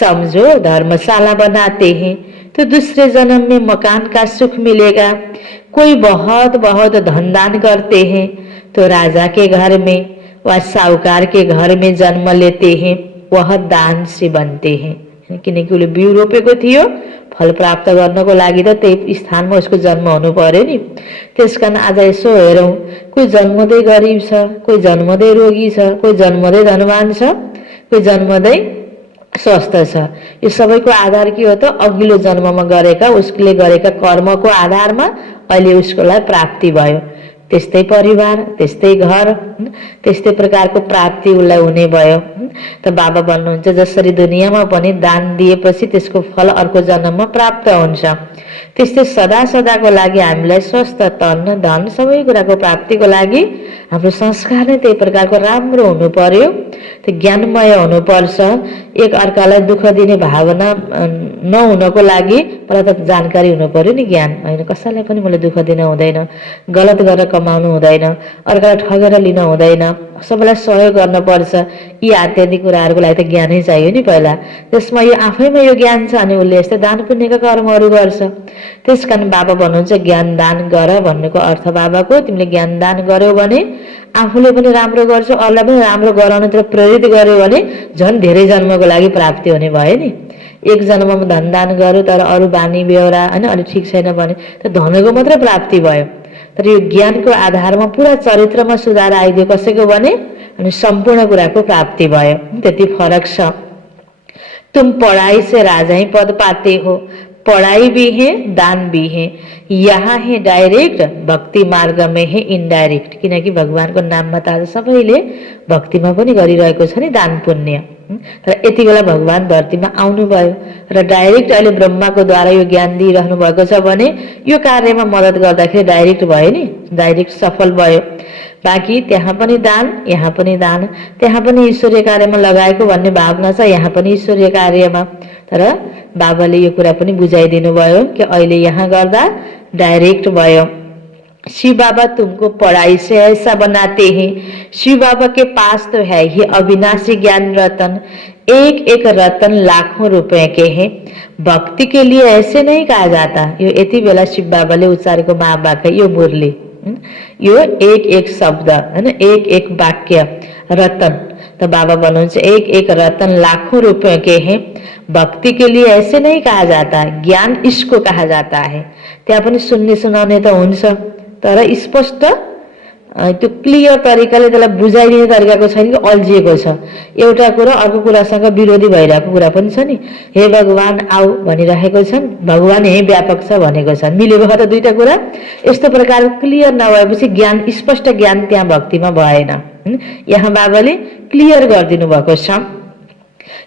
समझो धर्मशाला बनाते हैं तो दूसरे जन्म में मकान का सुख मिलेगा। कोई बहुत बहुत धन दान करते हैं तो राजा के घर में व साहूकार के घर में जन्म लेते हैं, वह दान से बनते हैं। किनकि उसले बिउ रोपेको थियो, फल प्राप्त गर्नको लागि त त्यही स्थानमा उसको जन्म हुनु पर्यो नि। त्यसकारण आज यसो हेरौँ, कोही जन्मदै गरिब छ, कोही जन्मदै रोगी छ, कोही जन्मदै धनवान छ, कोही जन्मदै स्वस्थ छ। यो सबैको आधार के हो त अघिल्लो जन्ममा गरेका उसले गरेका कर्मको आधारमा अहिले उसको लागि प्राप्ति भयो। त्यस्तै परिवार, त्यस्तै घर, त्यस्तै प्रकारको प्राप्ति उसलाई हुने भयो। त बाबा भन्नुहुन्छ जसरी दुनियाँमा पनि दान दिएपछि त्यसको फल अर्को जन्ममा प्राप्त हुन्छ, त्यस्तै सदा सदाको लागि हामीलाई स्वस्थ तन धन सबै कुराको प्राप्तिको लागि हाम्रो संस्कार नै त्यही प्रकारको राम्रो हुनु पर्यो, त्यो ज्ञानमय हुनुपर्छ। एक अर्कालाई दुःख दिने भावना नहुनको लागि पहिला त जानकारी हुनु पर्यो नि, ज्ञान होइन। कसैलाई पनि मलाई दुःख दिन हुँदैन, गलत गरेर कमाउनु हुँदैन, अर्कालाई ठगेर लिन हुँदैन, सबैलाई सहयोग गर्नुपर्छ। यी आत्यादि कुराहरूको लागि त ज्ञानै चाहियो नि पहिला। त्यसमा यो आफैमा यो ज्ञान छ अनि उसले यस्तै दान पुण्यका कर्महरू गर्छ। त्यस कारण बाबा भन्नुहुन्छ ज्ञान दान गर भन्नुको अर्थ बाबाको, तिमीले ज्ञान दान गर्यौ भने आफूले पनि राम्रो गर्छौ, अरूलाई पनि राम्रो गराउनतिर प्रेरित गर्यो भने झन् धेरै जन्मको लागि प्राप्ति हुने भयो नि। एक जन्ममा धन दान गर्यो तर अरू बानी बेहोरा होइन अलि ठिक छैन भने त धनको मात्रै प्राप्ति भयो। तर यो ज्ञानको आधारमा पुरा चरित्रमा सुधार आइदियो कसैको भने अनि सम्पूर्ण कुराको प्राप्ति भयो। त्यति फरक छ। तुम पढ़ाई से राजा ही पद पाते हो, पढ़ाई भी है दान भी है, यहाँ है डाइरेक्ट, भक्ति मार्ग में है इनडाइरेक्ट। किनकि भगवानको नाममा त आज सबैले भक्तिमा पनि गरिरहेको छ नि दान पुण्य। तर यति बेला भगवान धरतीमा आउनुभयो र डाइरेक्ट अहिले ब्रह्माको द्वारा यो ज्ञान दिइरहनु भएको छ भने यो कार्यमा मद्दत गर्दाखेरि डाइरेक्ट भयो नि, डाइरेक्ट सफल भयो। बाँकी त्यहाँ पनि दान, यहाँ पनि दान, त्यहाँ पनि ईश्वरीय कार्यमा लगाएको भन्ने भावना छ, यहाँ पनि ईश्वरीय कार्यमा। तर बाबाले यो कुरा पनि बुझाइदिनु भयो कि अहिले यहाँ गर्दा डाइरेक्ट भयो। शिव बाबा तुमको पढ़ाई से ऐसा बनाते हैं, शिव बाबा के पास तो है ही अविनाशी ज्ञान रतन, एक एक रतन लाखों रुपए के हैं, भक्ति के लिए ऐसे नहीं कहा जाता। यो यति बेला शिव बाबाले उच्चारेको महावाक्य यो मुरली, यो एक एक शब्द हैन, एक एक वाक्य रतन। तो बाबा भन्नुहुन्छ एक एक रतन लाखों रुपए के हैं, भक्ति के लिए ऐसे नहीं कहा जाता, ज्ञान इसको कहा जाता है। त्यहाँ पनि सुन्ने सुनाउने त हुन्छ तर स्पष्ट त्यो क्लियर तरिकाले त्यसलाई बुझाइदिने तरिकाको छैन कि अल्झिएको छ। एउटा कुरा अर्को कुरासँग विरोधी भइरहेको कुरा पनि छ नि। हे भगवान आऊ भनिरहेको छन्, भगवान यही व्यापक छ भनेको छ, मिलेको त दुईटा कुरा। यस्तो प्रकारको क्लियर नभएपछि ज्ञान स्पष्ट ज्ञान त्यहाँ भक्तिमा भएन। यहाँ बाबाले क्लियर गरिदिनु भएको छ।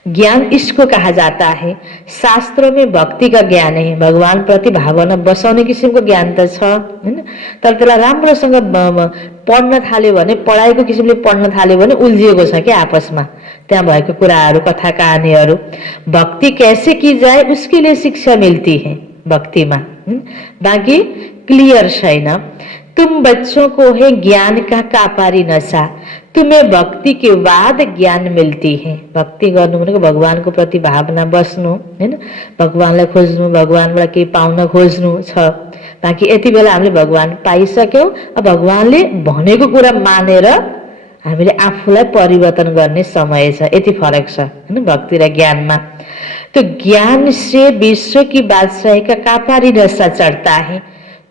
ज्ञान इसको कहा जाता है, शास्त्रों में भक्ति का ज्ञान है, भगवान प्रति भावना बसाउने किसिमको ज्ञान त छ हैन। तर त्यसलाई राम्रोसँग पढ्न थाल्यो भने, पढाइको किसिमले पढ्न थाल्यो भने उल्झिएको छ क्या आपसमा त्यहाँ भएको कुराहरू, कथा कहानीहरू। भक्ति कैसे की जाए उसके लिए शिक्षा मिलती है भक्तिमा, बाँकी क्लियर छैन। तुम बच्चों को है ज्ञान का कापारी नशा, तुम्हें भक्ति के बाद ज्ञान मिलती है। भक्ति गर्नु भनेको भगवानको प्रति भावना बस्नु हैन, भगवानलाई खोज्नु, भगवानबाट केही पाउन खोज्नु छ। बाँकी यति बेला हामीले भगवान पाइसक्यौं, अब भगवानले भनेको कुरा मानेर हामीले आफूलाई परिवर्तन गर्ने समय छ। यति फरक छ हैन भक्ति र ज्ञानमा। तो ज्ञान से विश्व की बादशाही का कापारी नशा चढ़ता है,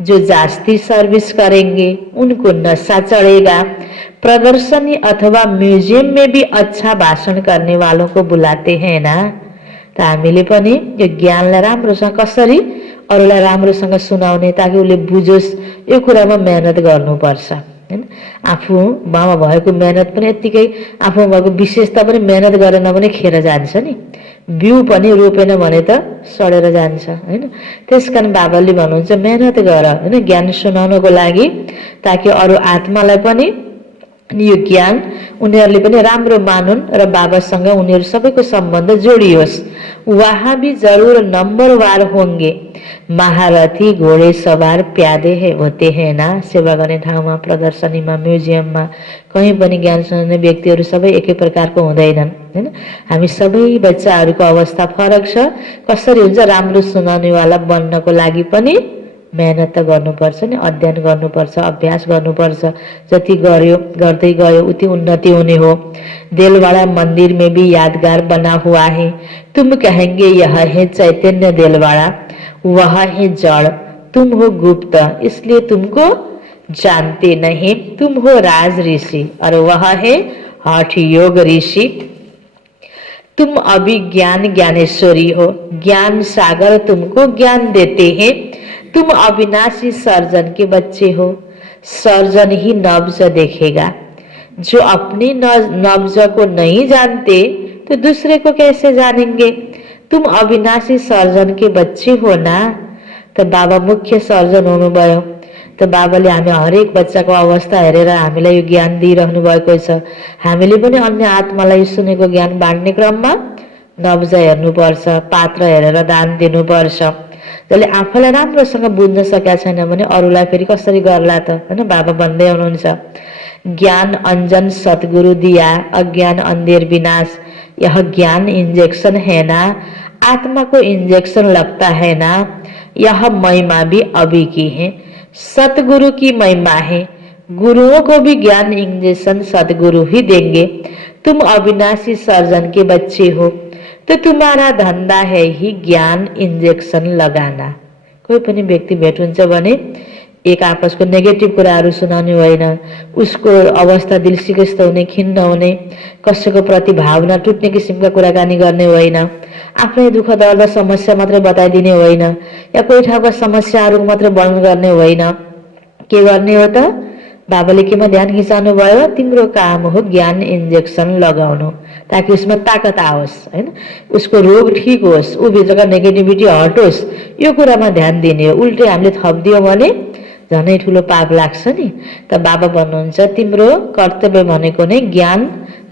जो जास्ती सर्विस करेंगे उनको नशा चढ़ेगा। प्रदर्शनी अथवा म्यूजियम में भी अच्छा भाषण करने वालों को बुलाते हैं ना। त हामीले पनि यो ज्ञानलाई राम्रोसँग कसरी अरूलाई राम्रोसँग सुनाउने ताकि उसले बुझोस् यो कुरामा मेहनत गर्नुपर्छ हैन। आफूमा भएको मेहनत पनि यतिकै, आफूमा भएको विशेषता पनि मेहनत गरेन भने खेर जान्छ नि। बिउ पनि रोपेन भने त सडेर जान्छ हैन। त्यसकारण बाबाले भन्नुहुन्छ मेहनत गर हैन ज्ञान सुनाउनको लागि, ताकि अरू आत्मालाई पनि यो ज्ञान उनीहरूले पनि राम्रो मानुन् र बाबासँग उनीहरू सबैको सम्बन्ध जोडियोस्। वहाँ भी जरूर नम्बरवार होंगे, महारथी घोडे सवार प्यादे होते हैं ना। सेवा गर्ने ठाउँमा, प्रदर्शनीमा, म्युजियममा कहीँ पनि ज्ञान सुनाउने व्यक्तिहरू सबै एकै प्रकारको हुँदैनन् हैन। हामी सबै बच्चाहरूको अवस्था फरक छ। कसरी हुन्छ राम्रो सुनाउनेवाला बन्नको लागि पनि मेहनत त गर्नुपर्छ नि, अध्ययन गर्नुपर्छ, अभ्यास गर्नुपर्छ। जति गर्यो गर्दै गयो उति उन्नति हुने हो। देलवाड़ा मंदिर में भी यादगार बना हुआ है, तुम कहेंगे यह है चैतन्य देलवाड़ा, वह है जड़, तुम हो गुप्त इसलिए तुमको जानते नहीं, तुम हो राज ऋषि और वह है हठ योग ऋषि। तुम अभी ज्ञान ज्ञानेश्वरी हो, ज्ञान सागर तुमको ज्ञान देते हैं। तुम अविनाशी सर्जन के बच्चे हो, सर्जन ही नब्ज देखेगा। जो अपनी नब्ज को नहीं जानते तो दूसरे को कैसे जानेंगे। तुम अविनाशी सर्जन के बच्चे हो ना, त बाबा मुख्य सर्जन हुनुभयो। त बाबाले हामी हरेक बच्चाको अवस्था हेरेर हामीलाई यो ज्ञान दिइरहनु भएको छ। हामीले पनि अन्य आत्मालाई सुनेको ज्ञान बाँड्ने क्रममा नब्ज हेर्नुपर्छ, पात्र हेरेर दान दिनुपर्छ। जसले आफूलाई राम्रोसँग बुझ्न सकेका छैन भने अरूलाई फेरि कसरी गर्ला त, हैन? बाबा भन्दै हुनुहुन्छ, ज्ञान अंजन सतगुरु दिया, अज्ञान अंधेर विनाश। यह ज्ञान इंजेक्शन है ना, आत्मा को इंजेक्शन लगता है ना, यह महिमा भी अभी की है, सतगुरु की महिमा है। गुरुओं को भी ज्ञान इंजेक्शन सतगुरु ही देंगे। तुम अविनाशी सर्जन के बच्चे हो तो तुम्हारा धंधा है ही ज्ञान इंजेक्शन लगाना। कोही पनि व्यक्ति भेट्नुहुन्छ भने एक आपसको नेगेटिभ कुराहरू सुनाउने होइन, उसको अवस्था दिलसिकस्त हुने, खिन्न हुने, कसैको प्रति भावना टुट्ने किसिमका कुराकानी गर्ने होइन, आफ्नै दुःख दर्द समस्या मात्रै बताइदिने होइन, या कोही ठाउँका समस्याहरू मात्रै वर्णन गर्ने होइन। के गर्ने हो त? बाबाले केमा ध्यान खिचाउनु भयो? तिम्रो काम हो ज्ञान इन्जेक्सन लगाउनु, ताकि उसमा ताकत आओस्, हैन? उसको रोग ठीक होस्, ऊ भित्रका नेगेटिभिटी हटोस्, यो कुरामा ध्यान दिने हो। उल्टै हामीले थपिदियो भने झनै ठुलो पाप लाग्छ नि। त बाबा भन्नुहुन्छ तिम्रो कर्तव्य भनेको नै ज्ञान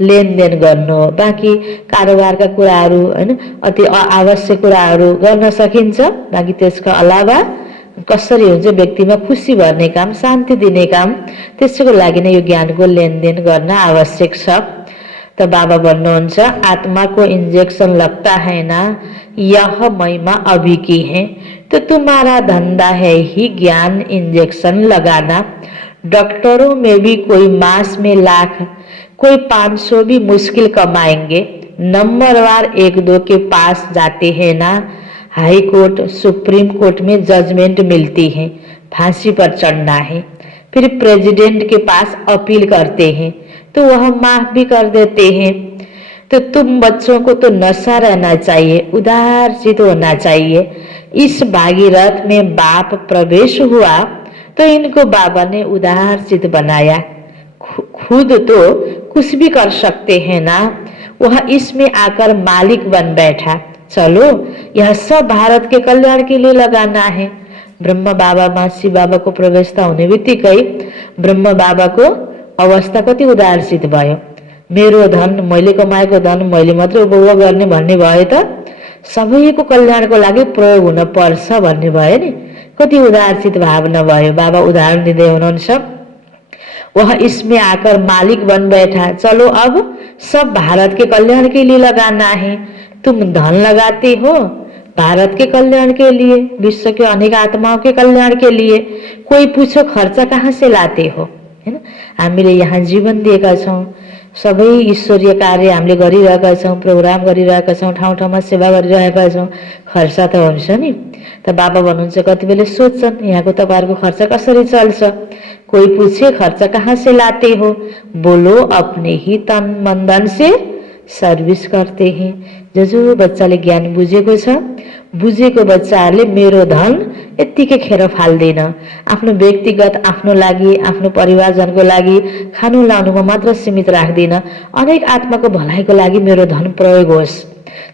लेनदेन गर्नु हो। बाँकी कारोबारका कुराहरू, हैन, अति आवश्यक कुराहरू गर्न सकिन्छ। बाँकी त्यसका अलावा कसरी हुन्छ व्यक्तिमा खुसी भर्ने काम, शान्ति दिने काम, त्यसको लागि नै यो ज्ञानको लेनदेन गर्न आवश्यक छ। त बाबा भन्नुहुन्छ आत्मा को इंजेक्शन लगता है ना, यह महिमा अभी की है, तो तुम्हारा धंधा है ही ज्ञान इंजेक्शन लगाना। डॉक्टरों में भी कोई मास में लाख, कोई 500 भी मुश्किल कमाएंगे, नंबरवार 1-2 के पास जाते हैं ना। हाई कोर्ट, सुप्रीम कोर्ट में जजमेंट मिलती है, फांसी पर चढ़ना है, फिर प्रेसिडेंट के पास अपील करते हैं तो वह माफ भी कर देते हैं। तो तुम बच्चों को तो नशा रहना चाहिए, उदारचित होना चाहिए। इस भागीरथ में बाप प्रवेश हुआ तो इनको बाबा ने उदारचित बनाया। खुद तो कुछ भी कर सकते हैं ना, वह इसमें आकर मालिक बन बैठा। चलो यह सब भारत के कल्याण के लिए लगाना है। ब्रह्म बाबा मासी बाबा को प्रवेशता हुने बित्तिकै ब्रह्म बाबा को अवस्था कति उदारचित भयो। मेरो धन, मैले कमाएको धन मैले मात्रै उपभोग गर्ने भन्ने भयो त सबैको कल्याणको लागि प्रयोग हुन पर्छ भन्ने भयो नि। कति उदारचित भावना भयो। बाबा उदाहरण दिँदै हुनुहुन्छ, वह इसमें आकर मालिक बन बैठा। चलो अब सब भारत के कल्याण के लिए लगाना है। तुम धन लगाते हो भारत के कल्याण के लिए, विश्व के अनेक आत्माओं के कल्याण के लिए। कोई पूछो खर्च कहाँ से लाते हो, हैन? हामीले यहाँ जीवन दिएका छौं, सबै ईश्वरीय कार्य हामीले गरिरहेका छौं, प्रोग्राम गरिरहेका छौं, ठाउँ ठाउँमा सेवा गरिरहेका छौं, खर्च त हुन्छ नि। त बाबा भन्नुहुन्छ कति बेला सोध्छन् यहाँको तपाईहरुको खर्च कसरी चल्छ। कोई पूछे खर्च कहाँ से लाते हो, बोलो अपने ही तन मन धन से सर्भिस करते हैं। जो बच्चाले ज्ञान बुझेको छ, बुझेको बच्चाहरूले मेरो धन यत्तिकै खेर फाल्दैन, आफ्नो व्यक्तिगत, आफ्नो लागि, आफ्नो परिवारजनको लागि खानु लाउनुमा मात्र सीमित राख्दिन, अनेक आत्माको भलाइको लागि मेरो धन प्रयोग होस्।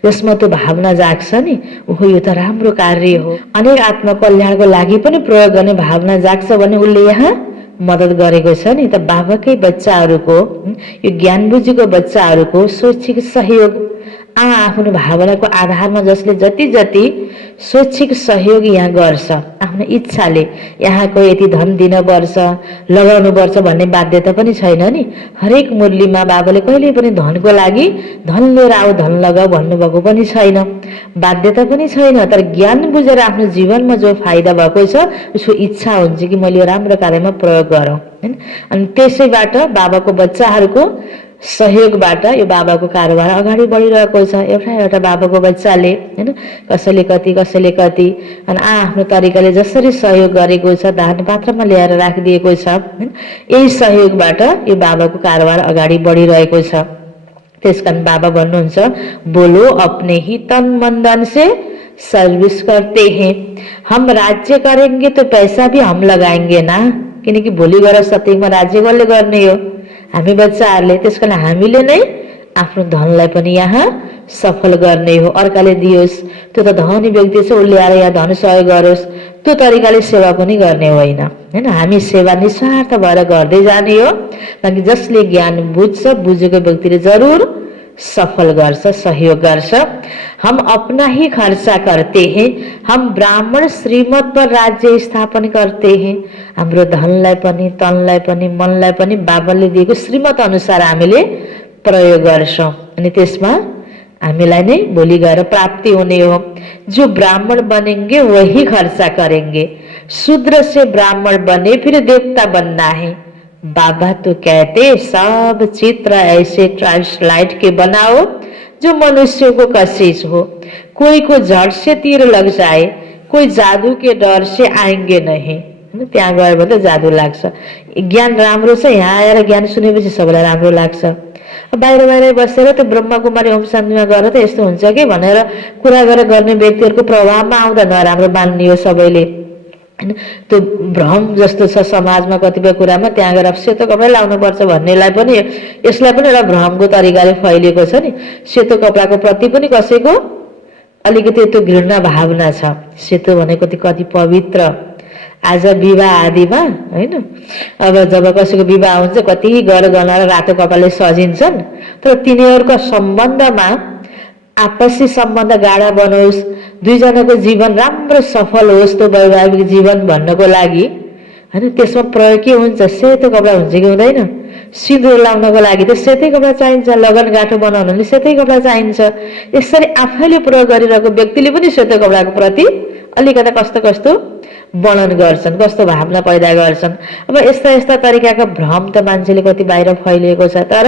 जसमा त्यो भावना जाग्छ नि, ओहो यो त राम्रो कार्य हो, अनेक आत्मा कल्याणको लागि पनि प्रयोग गर्ने भावना जाग्छ भने उसले यहाँ मद्दत गरेको छ नि। त बाबाकै बच्चाहरूको, यो ज्ञान बुझेको बच्चाहरूको स्वैच्छिक सहयोग आफ्नो भावनाको आधारमा जसले जति जति स्वैच्छिक सहयोग यहाँ गर्छ, आफ्नो इच्छाले यहाँको यति धन दिनुपर्छ, लगाउनु पर्छ भन्ने बाध्यता पनि छैन नि। हरेक मुरलीमा बाबाले कहिले पनि धनको लागि धन लिएर आऊ, धन लगाऊ भन्नुभएको पनि छैन, बाध्यता पनि छैन। तर ज्ञान बुझेर आफ्नो जीवनमा जो फाइदा भएको छ उसको इच्छा हुन्छ कि मैले यो राम्रो कार्यमा प्रयोग गरौँ, हैन? अनि त्यसैबाट बाबाको बच्चाहरूको सहयोगबाट यो बाबाको कारोबार अगाडि बढिरहेको छ। एउटा बाबाको बच्चाले, हैन, कसैले कति अनि आफ्नो तरिकाले जसरी सहयोग गरेको छ, दान पात्रमा ल्याएर राखिदिएको छ, हैन, यही सहयोगबाट यो बाबाको कारोबार अगाडि बढिरहेको छ। त्यसकारण बाबा भन्नुहुन्छ बोलो अपने ही तन मन धन से सर्विस करते हैं। हम राज्य करेंगे तो पैसा भी हम लगाएंगे ना, किनकि भोलि गएर सत्यमा राज्य कसले गर्ने हो? हामी बच्चाहरूले। त्यसकारण हामीले नै आफ्नो धनलाई पनि यहाँ सफल गर्ने हो। अर्काले दियोस्, त्यो त धनी व्यक्ति छ, उसले आएर यहाँ धन सहयोग गरोस्, त्यो तरिकाले सेवा पनि गर्ने होइन हैन। हामी सेवा निस्वार्थ भएर गर्दै जाने हो, ताकि जसले ज्ञान बुझ्छ, बुझेको व्यक्तिले जरूर सफल गर्छ, सहयोग गर्छ। हम अपना ही खर्चा करते हैं, हम ब्राह्मण श्रीमत पर राज्य स्थापन करते हैं। हाम्रो धनलाई पनि, तनलाई पनि, मनलाई पनि बाबाले दिएको श्रीमत अनुसार हामीले प्रयोग गर्छौं अनि त्यसमा हामीलाई नै भोलि गएर प्राप्ति हुने हो। जो ब्राह्मण बनेंगे वही खर्चा करेंगे, शूद्र से ब्राह्मण बने फिर देवता बनना है। बाबा तो कहते सब चित्र ऐसे ट्रांसलाइट के बनाओ जो मनुष्य को कशिश हो, कोई को झट से तीर लग जाए, कोई जादू के डर से आएंगे नहीं। त्यहाँ गयो भने त जादू लाग्छ। ज्ञान राम्रो छ, यहाँ आएर ज्ञान सुनेपछि सबैलाई राम्रो लाग्छ। बाहिर बाहिर बसेर त्यो ब्रह्मकुमारी ओम शान्तिमा गएर त यस्तो हुन्छ कि भनेर कुरा गरेर गर्ने व्यक्तिहरूको प्रभावमा आउँदा नराम्रो मान्ने हो सबैले हैन। त्यो भ्रम जस्तो छ समाजमा कतिपय कुरामा, त्यहाँ गएर सेतो कपडा लाउनुपर्छ भन्नेलाई पनि यसलाई पनि एउटा भ्रमको तरिकाले फैलिएको छ नि। सेतो कपडाको प्रति पनि कसैको अलिकति त्यो घृणा भावना छ। सेतो भनेको कति पवित्र। आज विवाह आदिमा हैन, अब जब कसैको विवाह हुन्छ कति गरगहना र रातो कपडाले सजिन्छन्, तर तिनीहरूको सम्बन्धमा आपसी सम्बन्ध गाढा बनोस्, दुईजनाको जीवन राम्रो सफल होस्, त्यो वैवाहिक जीवन भन्नको लागि हैन त्यसमा प्रयोग के हुन्छ? सेतो कपडा हुन्छ कि हुँदैन? सिन्दुर लाउनको लागि त सेतै कपडा चाहिन्छ, लगनगाँठो बनाउनले सेतै कपडा चाहिन्छ। यसरी आफैले प्रयोग गरिरहेको व्यक्तिले पनि सेतो कपडाको प्रति अलिकता कस्तो कस्तो वर्णन गर्छन्, कस्तो भावना पैदा गर्छन्। अब यस्ता यस्ता तरिकाका भ्रम त मान्छेले कति बाहिर फैलिएको छ, तर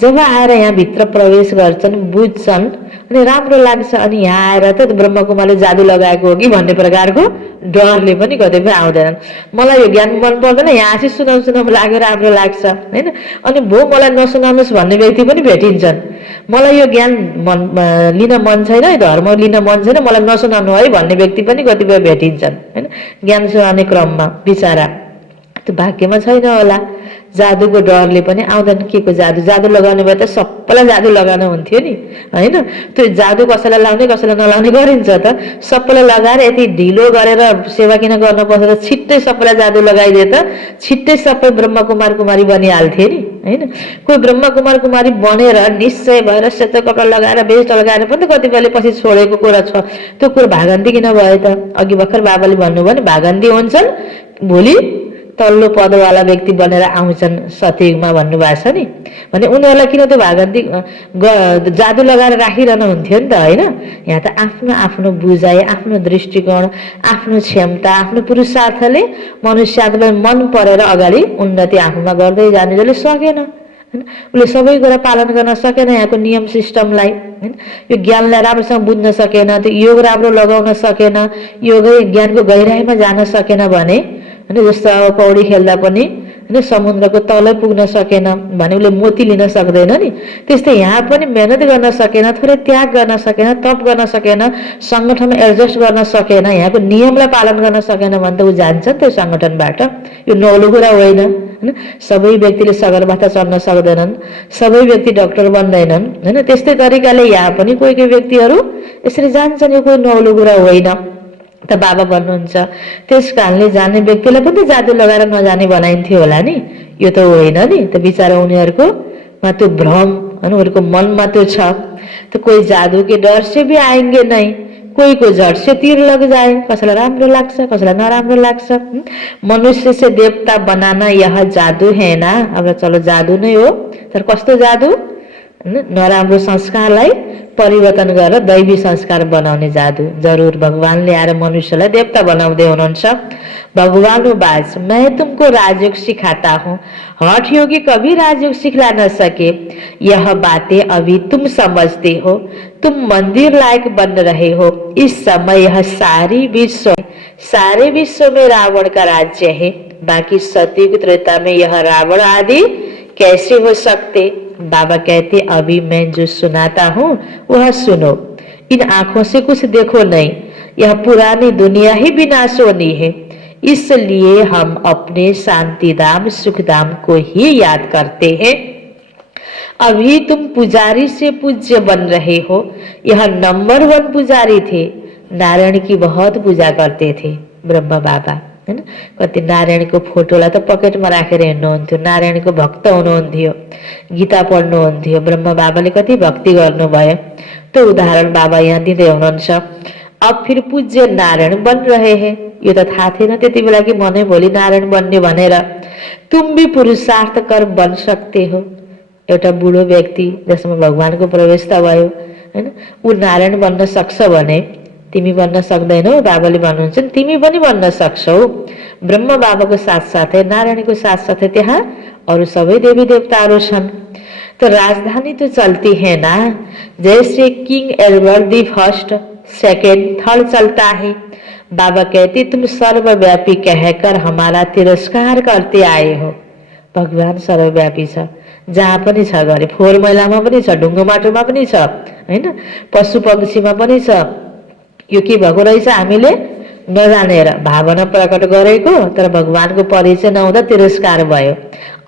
जब आएर यहाँ भित्र प्रवेश गर्छन्, बुझ्छन् अनि राम्रो लाग्छ, अनि यहाँ आएर त ब्रह्मकुमारले जादु लगाएको हो कि भन्ने प्रकारको डरले पनि कतिपय आउँदैनन्। मलाई यो ज्ञान मन पर्दैन, यहाँ चाहिँ सुनाउँ लागेर राम्रो लाग्छ हैन, अनि भो मलाई नसुनाउनुहोस् भन्ने व्यक्ति पनि भेटिन्छन्। मलाई यो ज्ञान लिन मन छैन, धर्म लिन मन छैन, मलाई नसुनाउनु है भन्ने व्यक्ति पनि कतिपय भेटिन्छन् हैन। ज्ञान सुनाउने क्रममा बिचारा त्यो भाग्यमा छैन होला, जादुको डरले पनि आउँदैन। के को जादु? जादु लगाउने भए त सबैलाई जादु लगाउनु हुन्थ्यो नि हैन। त्यो जादु कसैलाई लाउने कसैलाई नलाउने गरिन्छ त। सबैलाई लगाएर यति ढिलो गरेर सेवा किन गर्नुपर्छ त? छिट्टै सबैलाई जादु लगाइदिए त छिट्टै सबै ब्रह्मकुमार कुमारी बनिहाल्थे नि हैन। कोही ब्रह्मकुमार कुमारी बनेर निश्चय भएर सेतो कपडा लगाएर बेस्ट लगाएर पनि त कतिपयले पछि छोडेको कुरा छ। त्यो कुरा भागन्ती किन भयो त? अघि भर्खर बाबाले भन्नुभयो नि, भागन्ती हुन्छन् भोलि तल्लो पदवाला व्यक्ति बनेर आउँछन् सतयुगमा भन्नुभएको छ नि। भने उनीहरूलाई किन त्यो भागन्ती जादु लगाएर राखिरहनु हुन्थ्यो नि त हैन। यहाँ त आफ्नो आफ्नो बुझाइ, आफ्नो दृष्टिकोण, आफ्नो क्षमता, आफ्नो पुरुषार्थले मनुष्यत्वलाई मन परेर अगाडि उन्नति आफूमा गर्दै जाने जसले सकेन हैन, उसले सबै कुरा पालन गर्न सकेन यहाँको नियम सिस्टमलाई हैन। यो ज्ञानलाई राम्रोसँग बुझ्न सकेन, त्यो योग राम्रो लगाउन सकेन, योगै ज्ञानको गहिराइमा जान सकेन भने हैन, जस्तो अब पौडी खेल्दा पनि हैन समुद्रको तलै पुग्न सकेन भने उसले मोती लिन सक्दैन नि। त्यस्तै यहाँ पनि मेहनत गर्न सकेन, थोरै त्याग गर्न सकेन, तप गर्न सकेन, संगठनमा एडजस्ट गर्न सकेन, यहाँको नियमलाई पालन गर्न सकेन भने त ऊ जान्छ नि त्यो संगठनबाट। यो नौलो कुरा होइन हैन। सबै व्यक्तिले सगरमाथा चढ्न सक्दैनन्, सबै व्यक्ति डाक्टर बन्दैनन् हैन। त्यस्तै तरिकाले यहाँ पनि कोही कोही व्यक्तिहरू यसरी जान्छन्, यो कोही नौलो कुरा होइन त बाबा भन्नुहुन्छ। त्यस कारणले जाने व्यक्तिलाई पनि जादु लगाएर नजाने बनाइन्थ्यो होला नि, यो त होइन नि। त बिचारा उनीहरूको मा त्यो भ्रम हैन, उनीहरूको मनमा त्यो छ। तो कोही जादू के डर से भी आएंगे नहीं, कोई को जड़ से तीर लग जाए, कसैलाई राम्रो लाग्छ कसैलाई नराम्रो लाग्छ। मनुष्य से देवता बनाना यह जादू है ना। अब चलो जादू नै हो, तर कस्तो जादू? नराम्रो संस्कारलाई परिवर्तन गरेर दैवी संस्कार बनाउने जादू। जरूर भगवानले आएर मनुष्यलाई देवता बनाउँदै हुनुहुन्छ। भगवान बाज, मैं तुमको राजयोग सिखाता हूँ, हठ योगी कभी राजयोग सिखला न सके। यह बातें अभी तुम समझते हो, तुम मंदिर लायक बन रहे हो। इस समय यह सारे विश्व में रावण का राज्य है, बाकी सतयुग त्रेता में यह रावण आदि कैसे हो सकते। बाबा कहते अभी मैं जो सुनाता हूँ वह सुनो, इन आंखों से कुछ देखो नहीं, यह पुरानी दुनिया ही विनाश होनी है। इसलिए हम अपने शांतिधाम सुखधाम को ही याद करते हैं। अभी तुम पुजारी से पूज्य बन रहे हो, यह नंबर 1 पुजारी थे, नारायण की बहुत पूजा करते थे। ब्रह्म बाबा हैन। कति नारायणको फोटोलाई त पकेटमा राखेर हिँड्नुहुन्थ्यो, नारायणको भक्त हुनुहुन्थ्यो, गीता पढ्नुहुन्थ्यो, ब्रह्म बाबाले कति भक्ति गर्नुभयो, त्यो उदाहरण बाबा यहाँ दिँदै हुनुहुन्छ। अब फिर पूज्य नारायण बन रहे हैं, यो त थाहा थिएन त्यति बेला कि मनै भोलि नारायण बन्ने भनेर। तुम भी पुरुषार्थ कर बन सकते हो। एउटा बुढो व्यक्ति जसमा भगवानको प्रवेश त भयो हैन, ऊ नारायण बन्न सक्छ भने तिमी बन्न सक्दैनौ। बाबाले भन्नुहुन्छ नि तिमी पनि बन्न सक्छौ। ब्रह्म बाबाको साथसाथै नारायणको साथसाथै त्यहाँ अरू सबै देवी देवताहरू छन्। तो राजधानी तो चलती है ना, जैसे king Edward the first second third चलता है। बाबा कहते तुम सर्वव्यापी कहकर हमारा तिरस्कार करते आए हो। भगवान सर्वव्यापी छ, जहाँ पनि छ गरे, फोहोर मैलामा पनि छ, ढुङ्गो माटोमा पनि छ हैन, पशु पक्षीमा पनि छ। यो के भएको रहेछ हामीले नजानेर भावना प्रकट गरेको, तर भगवानको परिचय नहुँदा तिरस्कार भयो,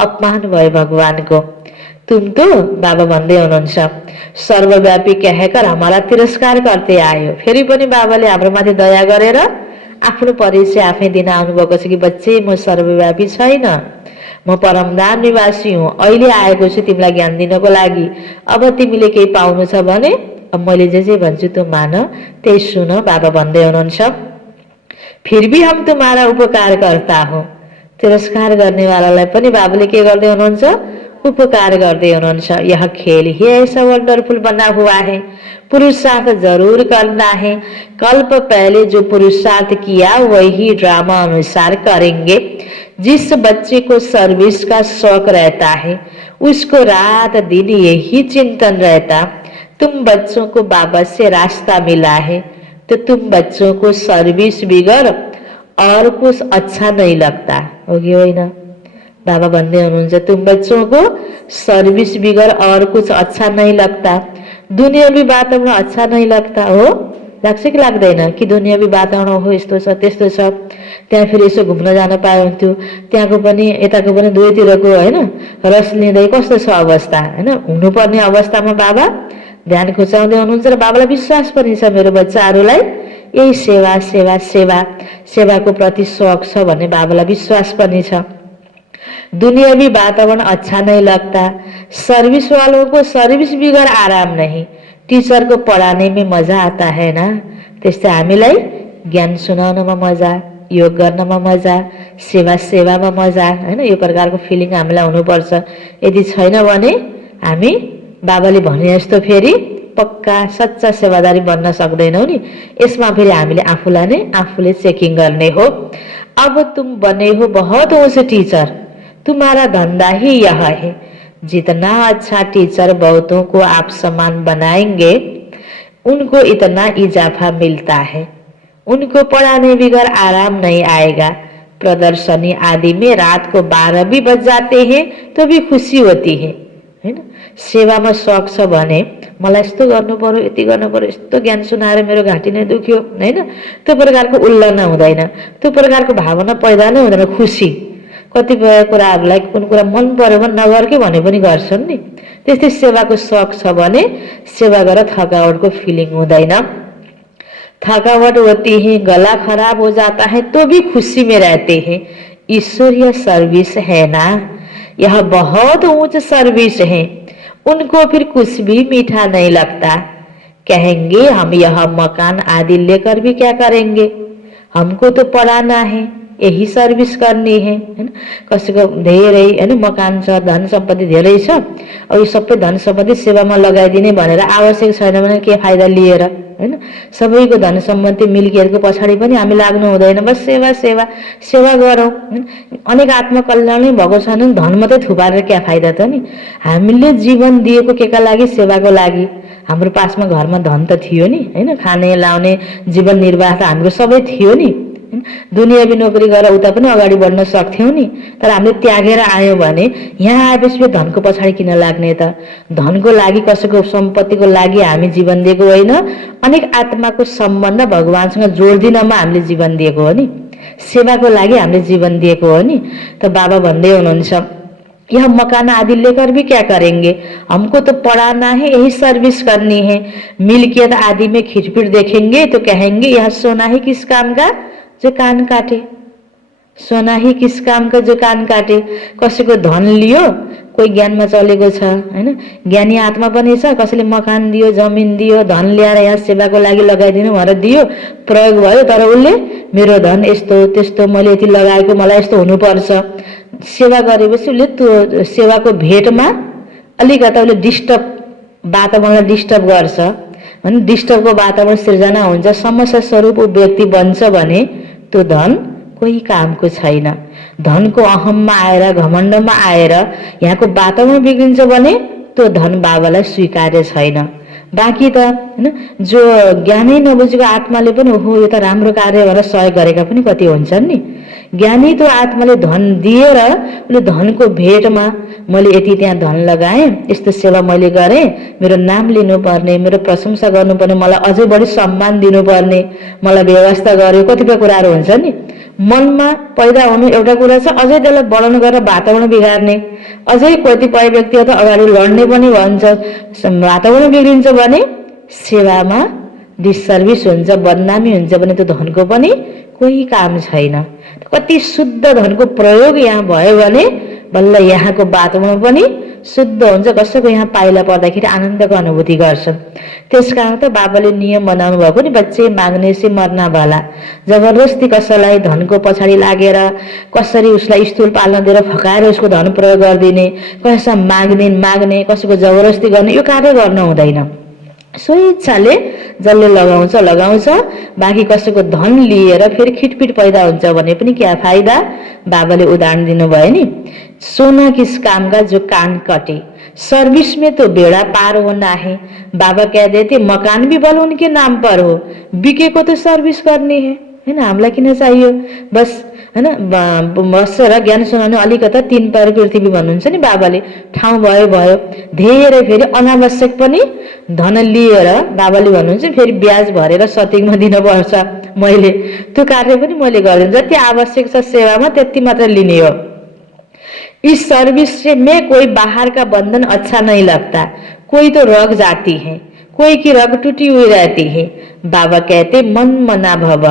अपमान भयो भगवानको। तुम तो बाबा भन्दै हुनुहुन्छ सर्वव्यापी कहकर हमारा तिरस्कार गर्दै आयो। फेरि पनि बाबाले हाम्रो माथि दया गरेर आफ्नो परिचय आफै दिन आउनुभएको छ कि बच्चे म सर्वव्यापी छैन, म परमधाम निवासी हुँ, अहिले आएको छु तिमीलाई ज्ञान दिनको लागि। अब तिमीले केही पाउनु छ भने अब मैले जे भन्छु त्यो मान, त्यही सुन, बाबा भन्दै हुनुहुन्छ। फिर भी हम तुम्हारा उपकार करता हो। तिरस्कार गर्नेवालालाई पनि बाबाले के गर्दै हुनुहुन्छ, उपकार गर्दै हुनुहुन्छ। यह खेल ही ऐसा वंडरफुल बना हुआ है, पुरुषार्थ जरूर करना है। कल्प पहले जो पुरुषार्थ किया वही ड्रामा अनुसार करेंगे। जिस बच्चे को सर्विस का शौक रहता है उसको रात दिन यही चिंतन रहता। तुम बच्चों को बाबा से रास्ता मिला है तो तुम बच्चों को सर्विस बिगर और कुछ अच्छा नहीं लगता। होगी होइन? बाबा भन्दै हुनुहुन्छ तुम बच्चों को सर्विस बिगर और कुछ अच्छा नहीं लगता। दुनियावी वातावरण अच्छा नहीं लगता हो, लाग्छ कि लाग्दैन कि दुनियावी वातावरण हो यस्तो छ त्यस्तो छ, त्यहाँ फेरि यसो घुम्न जान पाए हुन्थ्यो, त्यहाँको पनि यताको पनि दुवैतिरको होइन रस लिँदै कस्तो छ अवस्था होइन। हुनुपर्ने अवस्थामा बाबा ध्यान खुचाउँदै हुनुहुन्छ र बाबालाई विश्वास पनि छ मेरो बच्चाहरूलाई यही सेवा सेवा सेवा सेवाको प्रति शौक छ भन्ने बाबालाई विश्वास पनि छ। दुनियावी वातावरण अच्छा नहीं लगता, सर्विस वालों को सर्विस बिगर आराम नहीं, टीचर को पढ़ाने में मजा आता है ना। त्यस्तै हामीलाई ज्ञान सुनाउनमा मजा, योग गर्नमा मजा, सेवा सेवामा मजा हैन, यो प्रकारको फिलिङ हामीलाई हुनुपर्छ। यदि छैन भने हामी बाबाले भने जस्तो फेरि पक्का सच्चा सेवादारी बन्न सक्दैनौ नि। यसमा फेरि हामीले आफूलाई नै आफूले चेकिङ गर्ने हो। अब तुम बने हो बहुत ऊंचे टीचर, तुम्हारा धंधा ही यह है। जितना अच्छा टीचर बहुतों को आप समान बनाएंगे उनको इतना इजाफा मिलता है। उनको पढ़ाने बिगर आराम नहीं आएगा। प्रदर्शनी आदि में रात को 12 भी बज जाते हैं तो भी खुशी होती है हैन। सेवामा शौक छ भने मलाई यस्तो गर्नु पर्यो, यति गर्नु पर्यो, यस्तो ज्ञान सुनाएर मेरो घाँटी नै दुख्यो हैन, त्यो प्रकारको उल्लना हुँदैन, त्यो प्रकारको भावना पैदा नै हुँदैन। खुसी कतिपय कुराहरूलाई कुन कुरा मन पर्यो भने नगर्के भने पनि गर्छन् नि। त्यस्तै सेवाको शौक छ भने सेवा गरेर थकावटको फिलिङ हुँदैन। थकावट होती है, गला खराब हो जाता है तो भी खुशी में रहते हैं। ईश्वरीय सर्विस है ना, यह बहुत ऊंच सर्विस है। उनको फिर कुछ भी मीठा नहीं लगता। कहेंगे हम यह मकान आदि लेकर भी क्या करेंगे, हमको तो पढ़ाना है, यही सर्भिस करनी है हैन। कसैको धेरै हैन मकान छ, धन सम्पत्ति धेरै छ, अब यो सबै धन सम्पत्ति सेवामा लगाइदिने भनेर आवश्यक छैन भने के फाइदा लिएर हैन। सबैको धन सम्पत्ति मिल्कियतको पछाडि पनि हामी लाग्नु हुँदैन, बस सेवा सेवा सेवा गरौँ। अनेक आत्मकल्याण भएको छैन, धन मात्रै थुपारेर क्या फाइदा त नि। हामीले जीवन दिएको केका लागि, सेवाको लागि। हाम्रो पासमा घरमा धन त थियो नि हैन, खाने लाउने जीवन निर्वाह त हाम्रो सबै थियो नि। दुनियावी नोकरी गरेर उता पनि अगाडि बढ्न सक्थ्यौं नि। तर हामीले त्यागेर आयौं भने यहाँ आएपछि धनको पछाडि किन लाग्ने त। धनको लागि, कसैको सम्पत्तिको लागि हामी जीवन दिएको होइन, अनेक आत्माको सम्बन्ध भगवानसँग जोड्दिनमा हामीले जीवन दिएको हो नि, सेवाको लागि हामीले जीवन दिएको हो नि। त बाबा भन्दै हुनुहुन्छ यह मकान आदि लेकर भी क्या करेंगे, हमको तो पढ़ाना है, यही सर्विस करनी है। मिल्कियत आदि में खिटपिट देखेंगे तो कहेंगे यह सोना ही किस काम का, जो कान काटे, सोना ही किस काम का जो कान काटे। कसैको धन लियो, कोही ज्ञानमा चलेको छ हैन, ज्ञानी आत्मा पनि छ, कसैले मकान दियो, जमिन दियो, धन ल्याएर यहाँ सेवाको लागि लगाइदिनु भनेर दियो, प्रयोग भयो, तर उसले मेरो धन यस्तो त्यस्तो, मैले यति लगाएको, मलाई यस्तो हुनुपर्छ। सेवा गरेपछि उसले त्यो सेवाको भेटमा अलिकता उसले वातावरणलाई डिस्टर्ब गर्छ भने डिस्टर्बको वातावरण सिर्जना हुन्छ, समस्या स्वरूप ऊ व्यक्ति बन्छ भने त्यो धन कोही कामको छैन। धनको अहममा आएर, घमण्डमा आएर यहाँको वातावरण बिग्रिन्छ भने त्यो धन बाबालाई स्वीकार्य छैन। बाँकी त हैन, जो ज्ञानै नबुझेको आत्माले पनि ओहो यो त राम्रो कार्य भनेर सहयोग गरेका पनि कति हुन्छन् नि। ज्ञानी त्यो आत्माले धन दिएर उसले धनको भेटमा मैले यति त्यहाँ धन लगाएँ, यस्तो सेवा मैले गरेँ, मेरो नाम लिनुपर्ने, मेरो प्रशंसा गर्नुपर्ने, मलाई अझै बढी सम्मान दिनुपर्ने, मलाई व्यवस्था गर्यो, कतिपय कुराहरू हुन्छ नि। मनमा पैदा हुनु एउटा कुरा छ, अझै त्यसलाई बढाउनु गरेर वातावरण बिगार्ने, अझै कतिपय व्यक्तिहरू त अगाडि लड्ने पनि भन्छ। वातावरण बिग्रिन्छ भने सेवामा डिससर्भिस हुन्छ, बदनामी हुन्छ भने त्यो धनको पनि कोही काम छैन। कति शुद्ध धनको प्रयोग यहाँ भयो भने बल्ल यहाँको वातावरण पनि शुद्ध हुन्छ। कसैको यहाँ पाइला पर्दाखेरि आनन्दको अनुभूति गर्छन्। त्यसकारण त बाबाले नियम बनाउनु भएको नि, बच्चे माग्ने से मर्ना भला। जबरजस्ती कसैलाई धनको पछाडि लागेर कसरी उसलाई स्थूल पाल्न दिएर फकाएर उसको धन प्रयोग गरिदिने, कसैसँग माग्ने, कसैको जबरजस्ती गर्ने, यो कार्य गर्न हुँदैन। स्वेच्छाले जसले लगाउँछ, बाँकी कसैको धन लिएर फेरि खिटपिट पैदा हुन्छ भने पनि क्या फाइदा। बाबाले उदाहरण दिनुभयो नि, सोना किस काम का जो कान कटे, सर्विस में तो बेड़ा पार होना है। बाबा कह देते मकान भी भले उनके नाम पर हो, बिके को तो सर्विस करनी है ना, हामीलाई किन चाहियो बस हैन। बसेर ज्ञान सुनाउनु अलिकता 3 पार पृथ्वी भन्नुहुन्छ नि बाबाले, ठाउँ भयो। धेरै फेरि अनावश्यक पनि धन लिएर बाबाले भन्नुहुन्छ फेरि ब्याज भरेर सतिङमा दिनुपर्छ। मैले त्यो कार्य पनि मैले गर्दिन, जति आवश्यक छ सेवामा त्यति मात्र लिने हो। इस सर्विस से में कोई बाहर का बंधन अच्छा नहीं लगता। कोई तो रग जाती है, कोई की रग टूटी हुई रहती है। बाबा कहते मन मना भव,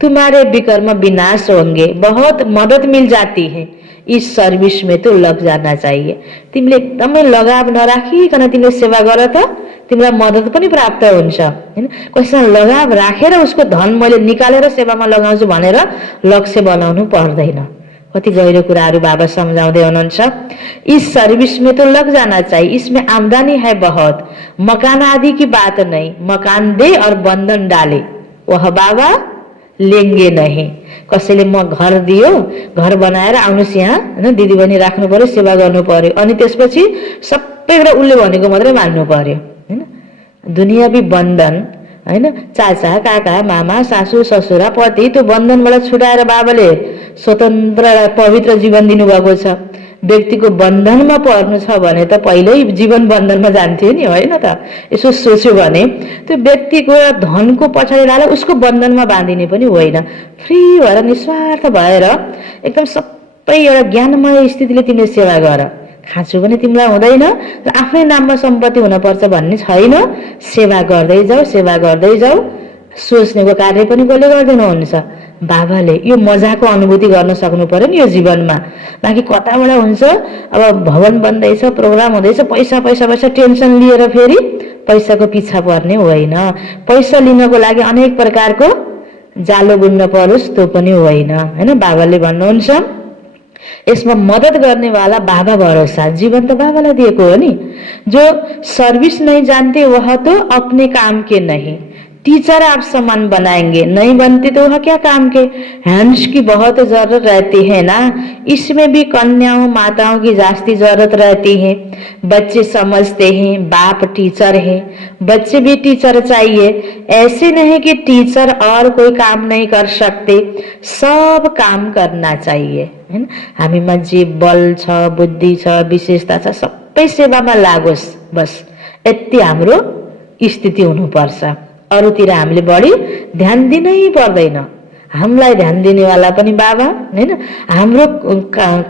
तुम्हारे विकर्म विनाश होंगे, बहुत मदद मिल जाती है। इस सर्विस में तो लग जाना चाहिए। तिमीले एकदमै लगाव नराखिकन तिमीले सेवा गर त तिमीलाई मदद पनि प्राप्त हुन्छ हैन। कसैसँग लगाव राखेर उसको धन मैले निकालेर सेवामा लगाउँछु भनेर लक्ष्य बनाउनु पर्दैन। कति गहिरो कुराहरू बाबा सम्झाउँदै हुनुहुन्छ। इस सर्विस में तो लग जाना चाहिए, इसमें आमदनी है बहुत, मकान आदि की बात नहीं। मकान दे और बंधन डाले वह बाबा लेंगे नहीं। कसैले म घर दियो, घर बनाएर आउनुस् यहाँ हैन, दिदीबहिनी राख्नु पर्यो, सेवा गर्नु पर्यो, अनि त्यसपछि सबै कुरा उले भनेको मात्रै मान्नु पर्यो हैन। दुनियावी बन्धन हैन, चाचा काका मामा सासू ससुरा पति, त्यो बन्धनबाट छुटाएर बाबाले स्वतन्त्र पवित्र जीवन दिनुभएको छ। व्यक्तिको बन्धनमा पर्नु छ भने त पहिल्यै जीवन बन्धनमा जान्थ्यो नि होइन त। यसो सोच्यो भने त्यो व्यक्तिको धनको पछाडि लागेर उसको बन्धनमा बाँधिने पनि होइन। फ्री भएर निस्वार्थ भएर एकदम सबै एउटा ज्ञानमय स्थितिले तिमीले सेवा गर। खाँचो पनि तिमीलाई हुँदैन, आफ्नै नाममा सम्पत्ति हुनुपर्छ भन्ने छैन। सेवा गर्दै जाऊ। सोच्नेको कार्य पनि कसले गर्दिनुहुन्छ? बाबाले। यो मजाको अनुभूति गर्न सक्नु पर्यो नि यो जीवनमा। बाँकी कताबाट हुन्छ, अब भवन बन्दैछ, प्रोग्राम हुँदैछ, पैसा टेन्सन लिएर फेरि पैसाको पिछा पर्ने होइन। पैसा लिनको लागि अनेक प्रकारको जालो बुन्न परोस् त्यो पनि होइन हैन। बाबाले भन्नुहुन्छ यसमा मदद गर्ने वाला बाबा भरोसा, जीवन तो बाबालाई दिएको हो नि। जो सर्विस नहीं जानते वह तो अपने काम के नहीं। टीचर आप समान बनाएंगे, नहीं बनते तो वह क्या काम के। हैंड्स की बहुत जरूरत रहती है ना, इसमें भी कन्याओं माताओं की जास्ती जरूरत रहती है। बच्चे समझते हैं बाप टीचर है, बच्चे भी टीचर चाहिए। ऐसे नहीं कि टीचर और कोई काम नहीं कर सकते, सब काम करना चाहिए हैन। हामीमा जे बल छ, बुद्धि छ, विशेषता छ, सबै सेवामा लागोस् बस, यति हाम्रो स्थिति हुनुपर्छ। अरूतिर हामीले बढी ध्यान दिनै पर्दैन। हामीलाई ध्यान दिनेवाला पनि बाबा हैन। हाम्रो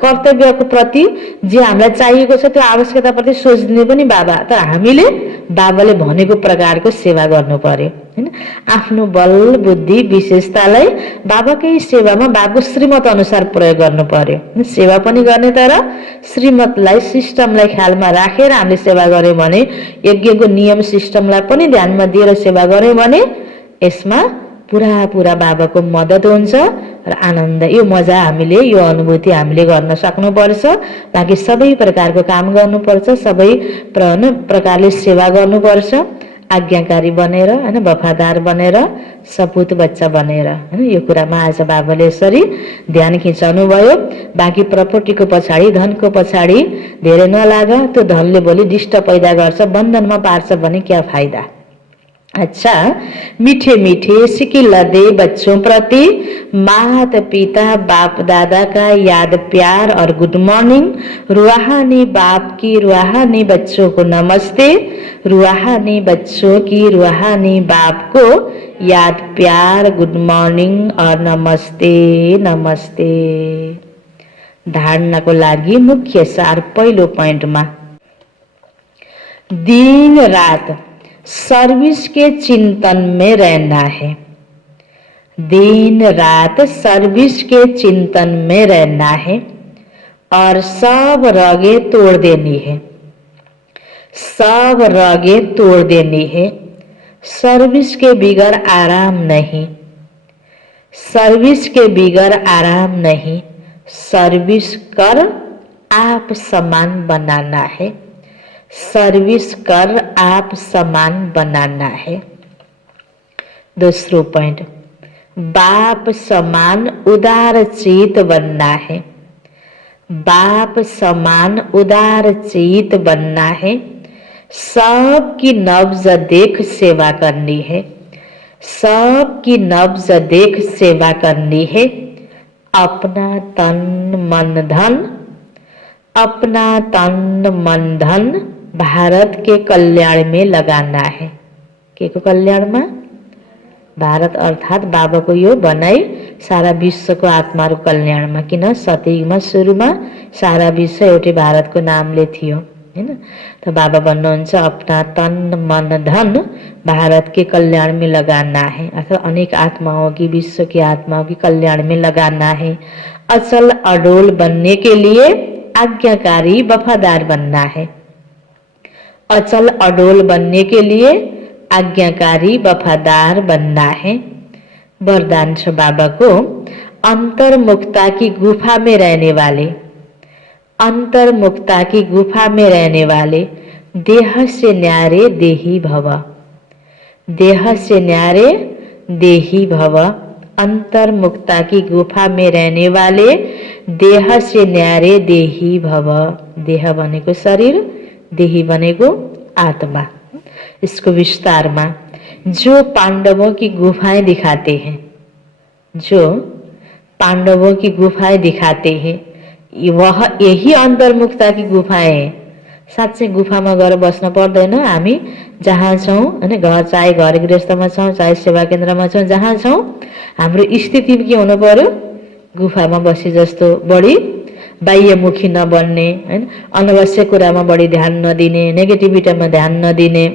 कर्तव्यको प्रति जे हामीलाई चाहिएको छ त्यो आवश्यकताप्रति सोच्ने पनि बाबा। तर हामीले बाबाले भनेको प्रकारको सेवा गर्नु पर्यो हैन। आफ्नो बल बुद्धि विशेषतालाई बाबाकै सेवामा बाबाको श्रीमत अनुसार प्रयोग गर्नु पर्यो। सेवा पनि गर्ने तर श्रीमतलाई सिस्टमलाई ख्यालमा राखेर हामीले सेवा गर्यौँ भने, यज्ञको नियम सिस्टमलाई पनि ध्यानमा दिएर सेवा गर्यौँ भने यसमा पुरा बाबाको मद्दत हुन्छ र आनन्द, यो मजा हामीले, यो अनुभूति हामीले गर्न सक्नुपर्छ। बाँकी सबै प्रकारको काम गर्नुपर्छ, सबै प्रकारले सेवा गर्नुपर्छ, आज्ञाकारी बनेर हैन, वफादार बनेर, सपुत बच्चा बनेर हैन। यो कुरामा आज बाबाले यसरी ध्यान खिचाउनु भयो। बाँकी प्रपर्टीको पछाडि, धनको पछाडि धेरै नलाग, त्यो धनले भोलि डिष्ट पैदा गर्छ, बन्धनमा पार्छ भने क्या फाइदा। अच्छा, मीठे मीठे सिकिल दे बच्चों प्रति माता पिता बाप दादा का याद प्यार और गुड मॉर्निंग। रूहानी बाप की रूहानी बच्चों को नमस्ते, रूहानी बच्चों की रूहानी बाप को याद प्यार गुड मॉर्निंग और नमस्ते नमस्ते। धारणा को लागि मुख्य सार पहिलो पोइन्टमा, दिन रात सर्विस के चिंतन में रहना है। दिन रात सर्विस के चिंतन में रहना है और सब रगे तोड़ देनी है, सब रगे तोड़ देनी है। सर्विस के बिगर आराम नहीं, सर्विस के बिगर आराम नहीं। सर्विस कर आप समान बनाना है, सर्विस कर आप समान बनाना है। दूसरा पॉइंट, बाप समान उदार चित बनना है, बाप समान उदार चित बनना है। सबकी नब्ज देख सेवा करनी है, सबकी नब्ज देख सेवा करनी है। अपना तन मन धन, अपना तन मन धन भारत के कल्याण में लगाना है। के को कल्याण में? भारत अर्थात बाबा को यो बनाई सारा विश्व को आत्मा कल्याण में। किन सतयुग में शुरू में सारा विश्व एउटै भारत को नामले थियो हैन। तो बाबा भन्नुहुन्छ अपना तन मन धन भारत के कल्याण में लगाना है, अर्थात अनेक आत्माओं की, विश्व की आत्माओं की कल्याण में लगाना है। अचल अडोल बनने के लिए आज्ञाकारी वफादार बनना है, अचल अडोल बनने के लिए आज्ञाकारी वफादार बनना है। वरदान छ बाबा को, अंतर्मुक्ता की गुफा में रहने वाले, अंतर्मुक्ता की गुफा में रहने वाले देह से न्यारे देही भव, देह से न्यारे देही भव। अंतर्मुक्ता की गुफा में रहने वाले देह से न्यारे देही भव। देह भनेको शरीर, देही बनेको आत्मा। इसको विस्तार में, जो पांडवों की गुफाएं दिखाते हैं, जो पांडवों की गुफाएं दिखाते हैं, वह यही अंतर्मुक्ता की गुफाएं हैं। साँच्चै गुफामा गएर बस्न पर्दैन। हामी जहाँ छौँ हैन, घर चाहे घर गृहस्थमा छौँ, चाहे सेवा केन्द्रमा छौँ, जहाँ छौँ हाम्रो स्थिति के हुनु पर्यो? गुफामा बसे जस्तो, बढी बाह्यमुखी नबन्ने हैन, अनावश्यक कुरामा बढी ध्यान नदिने, नेगेटिभिटीमा ध्यान नदिने।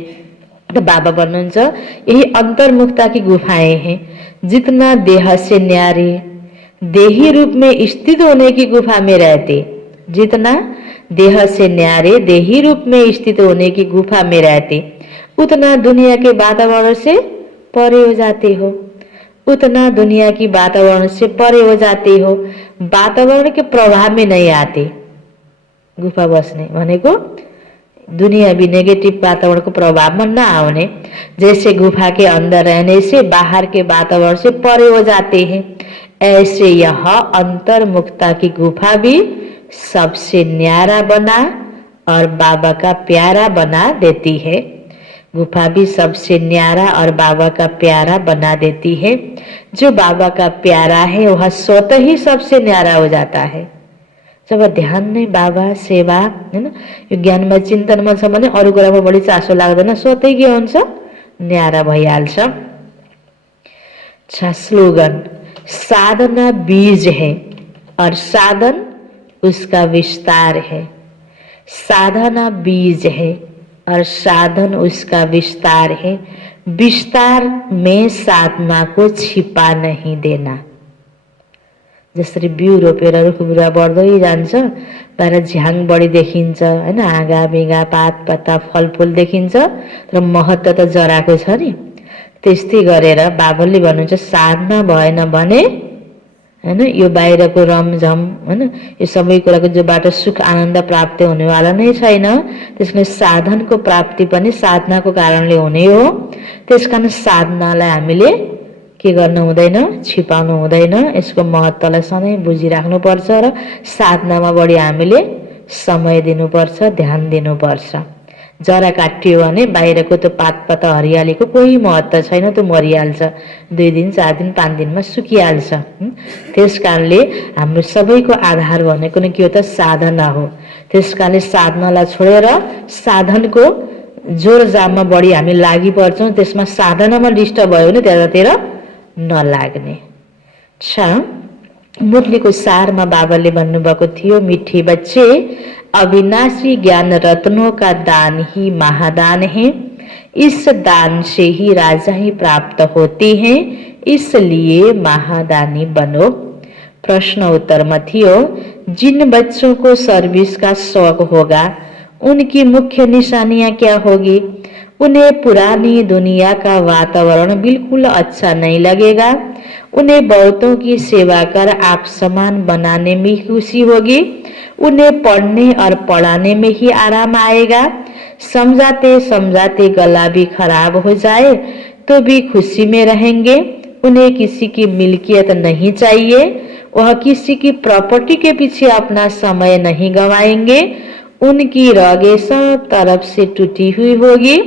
तो बाबा भन्नुहुन्छ यही अंतर्मुक्ता की गुफाएं हैं। जितना देह से न्यारे देही रूप में स्थित होने की गुफा में रहते, जितना देह से न्यारे देही रूप में स्थित होने की गुफा में रहते, उतना दुनिया के वातावरण से परे हो जाते हो, उतना दुनिया की वातावरण से परे हो जाते हो। वातावरण के प्रभाव में नहीं आते। गुफा बस्ने भनेको दुनिया भी नेगेटिव वातावरण को प्रभाव में न आने। जैसे गुफा के अंदर रहने से बाहर के वातावरण से परे हो जाते हैं, ऐसे यह अंतर्मुक्ता की गुफा भी सबसे न्यारा बना और बाबा का प्यारा बना देती है। गुफा भी सबसे न्यारा और बाबा का प्यारा बना देती है। जो बाबा का प्यारा है वह स्वतः ही सबसे न्यारा हो जाता है। जब ध्यान नै बाबा सेवा हैन यो ज्ञानमा चिन्तनमा छ भने अरु कुरामा बढी चासो लाग्दैन, स्वतः के हुन्छ? न्यारा भइहाल्छ। स्लोगन, साधना बीज है और साधन उसका विस्तार है। साधना बीज है और साधन उसका विस्तार है। विस्तार में साधना को छिपा नहीं देना। जसरी बिउ रोपेर रुख बिरुवा बढ्दै जान्छ, बाहिर झ्याङ बढी देखिन्छ हैन, हाँगा बिगा पात पत्ता फलफुल देखिन्छ, तर महत्त्व त जराको छ नि। त्यस्तै गरेर बाबाले भन्नुहुन्छ साधना भएन भने हैन यो बाहिरको रमझम हैन यो सबै कुराको जोबाट सुख आनन्द प्राप्ति हुनेवाला नै छैन। त्यसले साधनको प्राप्ति पनि साधनाको कारणले हुने हो। त्यसकारण साधनालाई हामीले के गर्नु हुँदैन, छिपाउनु हुँदैन। यसको महत्त्वलाई सधैँ बुझिराख्नुपर्छ र साधनामा बढी हामीले समय दिनुपर्छ, ध्यान दिनुपर्छ। जरा काटियो भने बाहिरको त्यो पातपत्ता हरियालीको कोही महत्त्व छैन, त्यो मरिहाल्छ, 2 दिन 4 दिन 5 दिनमा सुकिहाल्छ। त्यसकारणले हाम्रो सबैको आधार भनेको नै के हो त, साधना हो। त्यसकारणले साधनालाई छोडेर साधनको जोरजाममा बढी हामी लागि पर्छौँ, त्यसमा साधनामा डिस्टर्ब भयो भने त्यतातिर नलाग्ने। मुरलीको सारमा बाबाले भन्नुभएको थियो, मिठी बच्चे अविनाशी ज्ञान रत्नों का दान ही महादान है, इस दान से ही राजा ही प्राप्त होती हैं, इसलिए महादानी बनो। प्रश्न उत्तर में थियो, जिन बच्चों को सर्विस का शौक होगा उनकी मुख्य निशानियां क्या होगी? उन्हें पुरानी दुनिया का वातावरण बिल्कुल अच्छा नहीं लगेगा। उन्हें बहुतों की सेवा कर आप समान बनाने में खुशी होगी। उन्हें पढ़ने और पढ़ाने में ही आराम आएगा। समझाते समझाते गला भी खराब हो जाए तो भी खुशी में रहेंगे। उन्हें किसी की मिल्कियत नहीं चाहिए। वह किसी की प्रॉपर्टी के पीछे अपना समय नहीं गंवाएंगे। उनकी रगें सब तरफ से टूटी हुई होगी।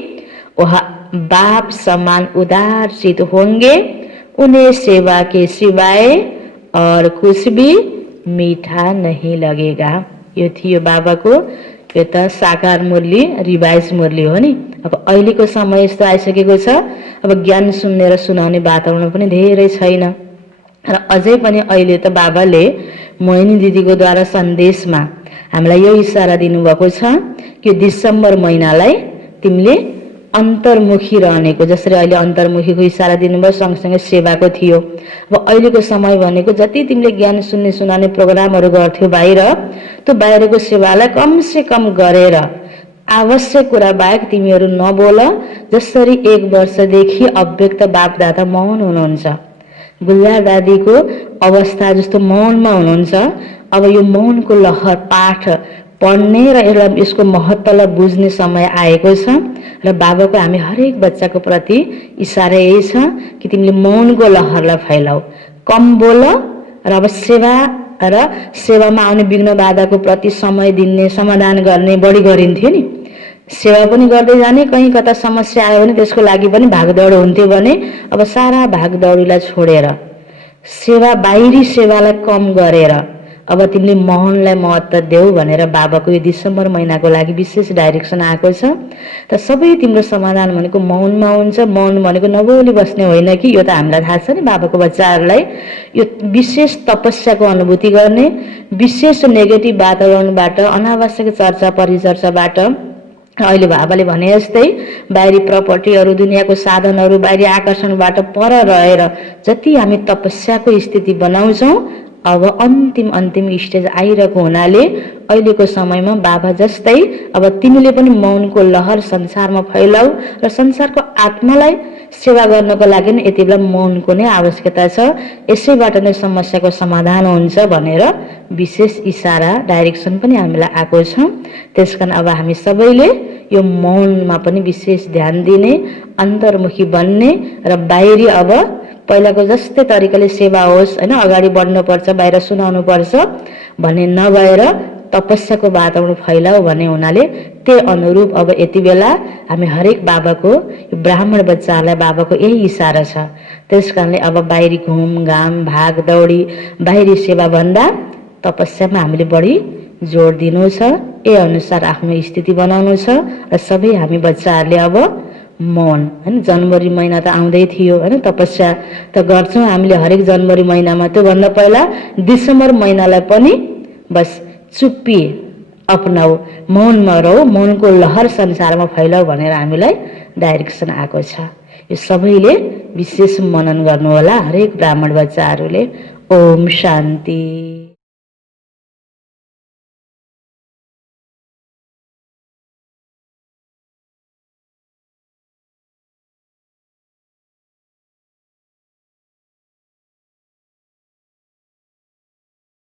वह बाप समान उदारचित होंगे। उन्हें सेवा के सिवाय और कुछ भी मीठा नहीं लगेगा। यो थियो बाबाको, यो त साकार मुरली, रिभाइज मुरली हो नि। अब अहिलेको समय यस्तो आइसकेको छ, अब ज्ञान सुन्ने र सुनाउने वातावरण पनि धेरै छैन। र अझै पनि अहिले त बाबाले मोहिनी दिदीको द्वारा सन्देशमा हामीलाई यो इशारा दिनुभएको छ कि डिसेम्बर महिनालाई तिमीले अन्तर्मुखी रहनेको, जसरी अहिले अन्तर्मुखीको इशारा दिनुभयो सँगसँगै सेवाको थियो। अब अहिलेको समय भनेको जति तिमीले ज्ञान सुन्ने सुनाउने प्रोग्रामहरू गर्थ्यौ बाहिर, त्यो बाहिरको सेवालाई कमसे कम गरेर आवश्यक कुरा बाहेक तिमीहरू नबोल। जसरी 1 वर्षदेखि अव्यक्त बापदादा मौन हुनुहुन्छ, गुल्जार दादीको अवस्था जस्तो मौनमा हुनुहुन्छ। अब यो मौनको लहर पाठ पढ्ने र यसको महत्त्वलाई बुझ्ने समय आएको छ। र बाबाको हामी हरेक बच्चाको प्रति इशारा यही छ कि तिमीले मौनको लहरलाई फैलाऊ, कम बोल। र अब सेवा र सेवामा आउने विघ्न बाधाको प्रति समय दिने, समाधान गर्ने बढी गरिन्थ्यो नि। सेवा पनि गर्दै जाने, कहीँ कता समस्या आयो भने त्यसको लागि पनि भागदौड हुन्थ्यो भने अब सारा भागदौडीलाई छोडेर सेवा, बाहिरी सेवालाई कम गरेर अब तिमीले मौनलाई महत्त्व देऊ भनेर बाबाको यो डिसेम्बर महिनाको लागि विशेष डाइरेक्सन आएको छ। त सबै तिम्रो समाधान भनेको मौनमा हुन्छ। मौन भनेको नबोली बस्ने होइन कि, यो त हामीलाई थाहा छ नि। बाबाको बच्चाहरूलाई यो विशेष तपस्याको अनुभूति गर्ने, विशेष नेगेटिभ वातावरणबाट, अनावश्यक चर्चा परिचर्चाबाट, अहिले बाबाले भने जस्तै बाहिरी प्रपर्टीहरू, दुनियाँको साधनहरू, बाहिरी आकर्षणबाट पर रहेर जति हामी तपस्याको स्थिति बनाउँछौँ, अब अन्तिम स्टेज आइरहेको हुनाले अहिलेको समयमा बाबा जस्तै अब तिमीले पनि मौनको लहर संसारमा फैलाऊ र संसारको आत्मालाई सेवा गर्नको लागि नै यति बेला मौनको नै आवश्यकता छ। यसैबाट नै समस्याको समाधान हुन्छ भनेर विशेष इशारा, डाइरेक्सन पनि हामीलाई आएको छ। त्यसकारण अब हामी सबैले यो मौनमा पनि विशेष ध्यान दिने, अन्तर्मुखी बन्ने र बाहिरी अब पहिलाको जस्तै तरिकाले सेवा होस् हैन, अगाडि बढ्नुपर्छ, बाहिर सुनाउनुपर्छ भन्ने नभएर तपस्याको वातावरण फैलाऊ भन्ने हुनाले त्यही अनुरूप अब यति बेला हामी हरेक बाबाको, ब्राह्मण बच्चाहरूलाई बाबाको यही इशारा छ। त्यसकारणले अब बाहिरी घुमघाम, भागदौडी, बाहिरी सेवा भन्दा तपस्यामा हामीले बढी जोड दिनु छ। यही अनुसार आफ्नो स्थिति बनाउनु छ र सबै हामी बच्चाहरूले अब मौन हैन, जनवरी महिना त आउँदै थियो हैन, तपस्या त गर्छौँ हामीले हरेक जनवरी महिनामा। त्योभन्दा पहिला डिसेम्बर महिनालाई पनि बस चुप्पी अपनाऊ, मौनमा रहौ, मौनको लहर संसारमा फैलाऊ भनेर हामीलाई डाइरेक्सन आएको छ। यो सबैले विशेष मनन गर्नुहोला हरेक ब्राह्मण बच्चाहरूले। ओम शान्ति।